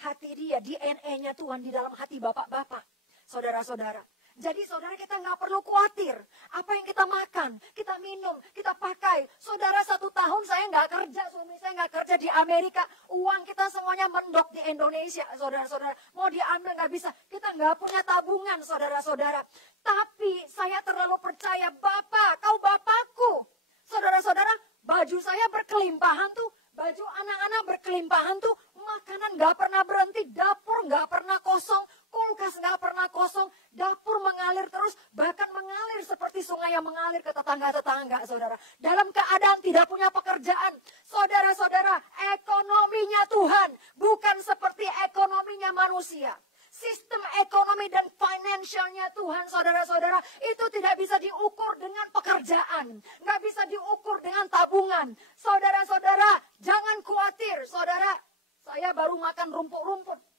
Hati dia, DNA-nya Tuhan di dalam hati Bapak-bapak. Saudara-saudara. Jadi saudara, kita nggak perlu khawatir. Apa yang kita makan, kita minum, kita pakai. Saudara, 1 tahun saya nggak kerja, suami saya nggak kerja di Amerika. Uang kita semuanya mendok di Indonesia, saudara-saudara. Mau diambil nggak bisa. Kita nggak punya tabungan, saudara-saudara. Tapi saya terlalu percaya, Bapak, kau Bapakku. Saudara-saudara, baju saya berkelimpahan tuh. Baju anak-anak berkelimpahan tuh. Makanan nggak pernah berhenti, dapur nggak pernah kosong. Kulkas nggak pernah kosong, dapur mengalir terus, bahkan mengalir seperti sungai yang mengalir ke tetangga-tetangga, saudara. Dalam keadaan tidak punya pekerjaan, saudara-saudara, ekonominya Tuhan, bukan seperti ekonominya manusia. Sistem ekonomi dan financialnya Tuhan, saudara-saudara, itu tidak bisa diukur dengan pekerjaan, nggak bisa diukur dengan tabungan. Saudara-saudara, jangan khawatir, saudara. Saya baru makan rumput-rumput.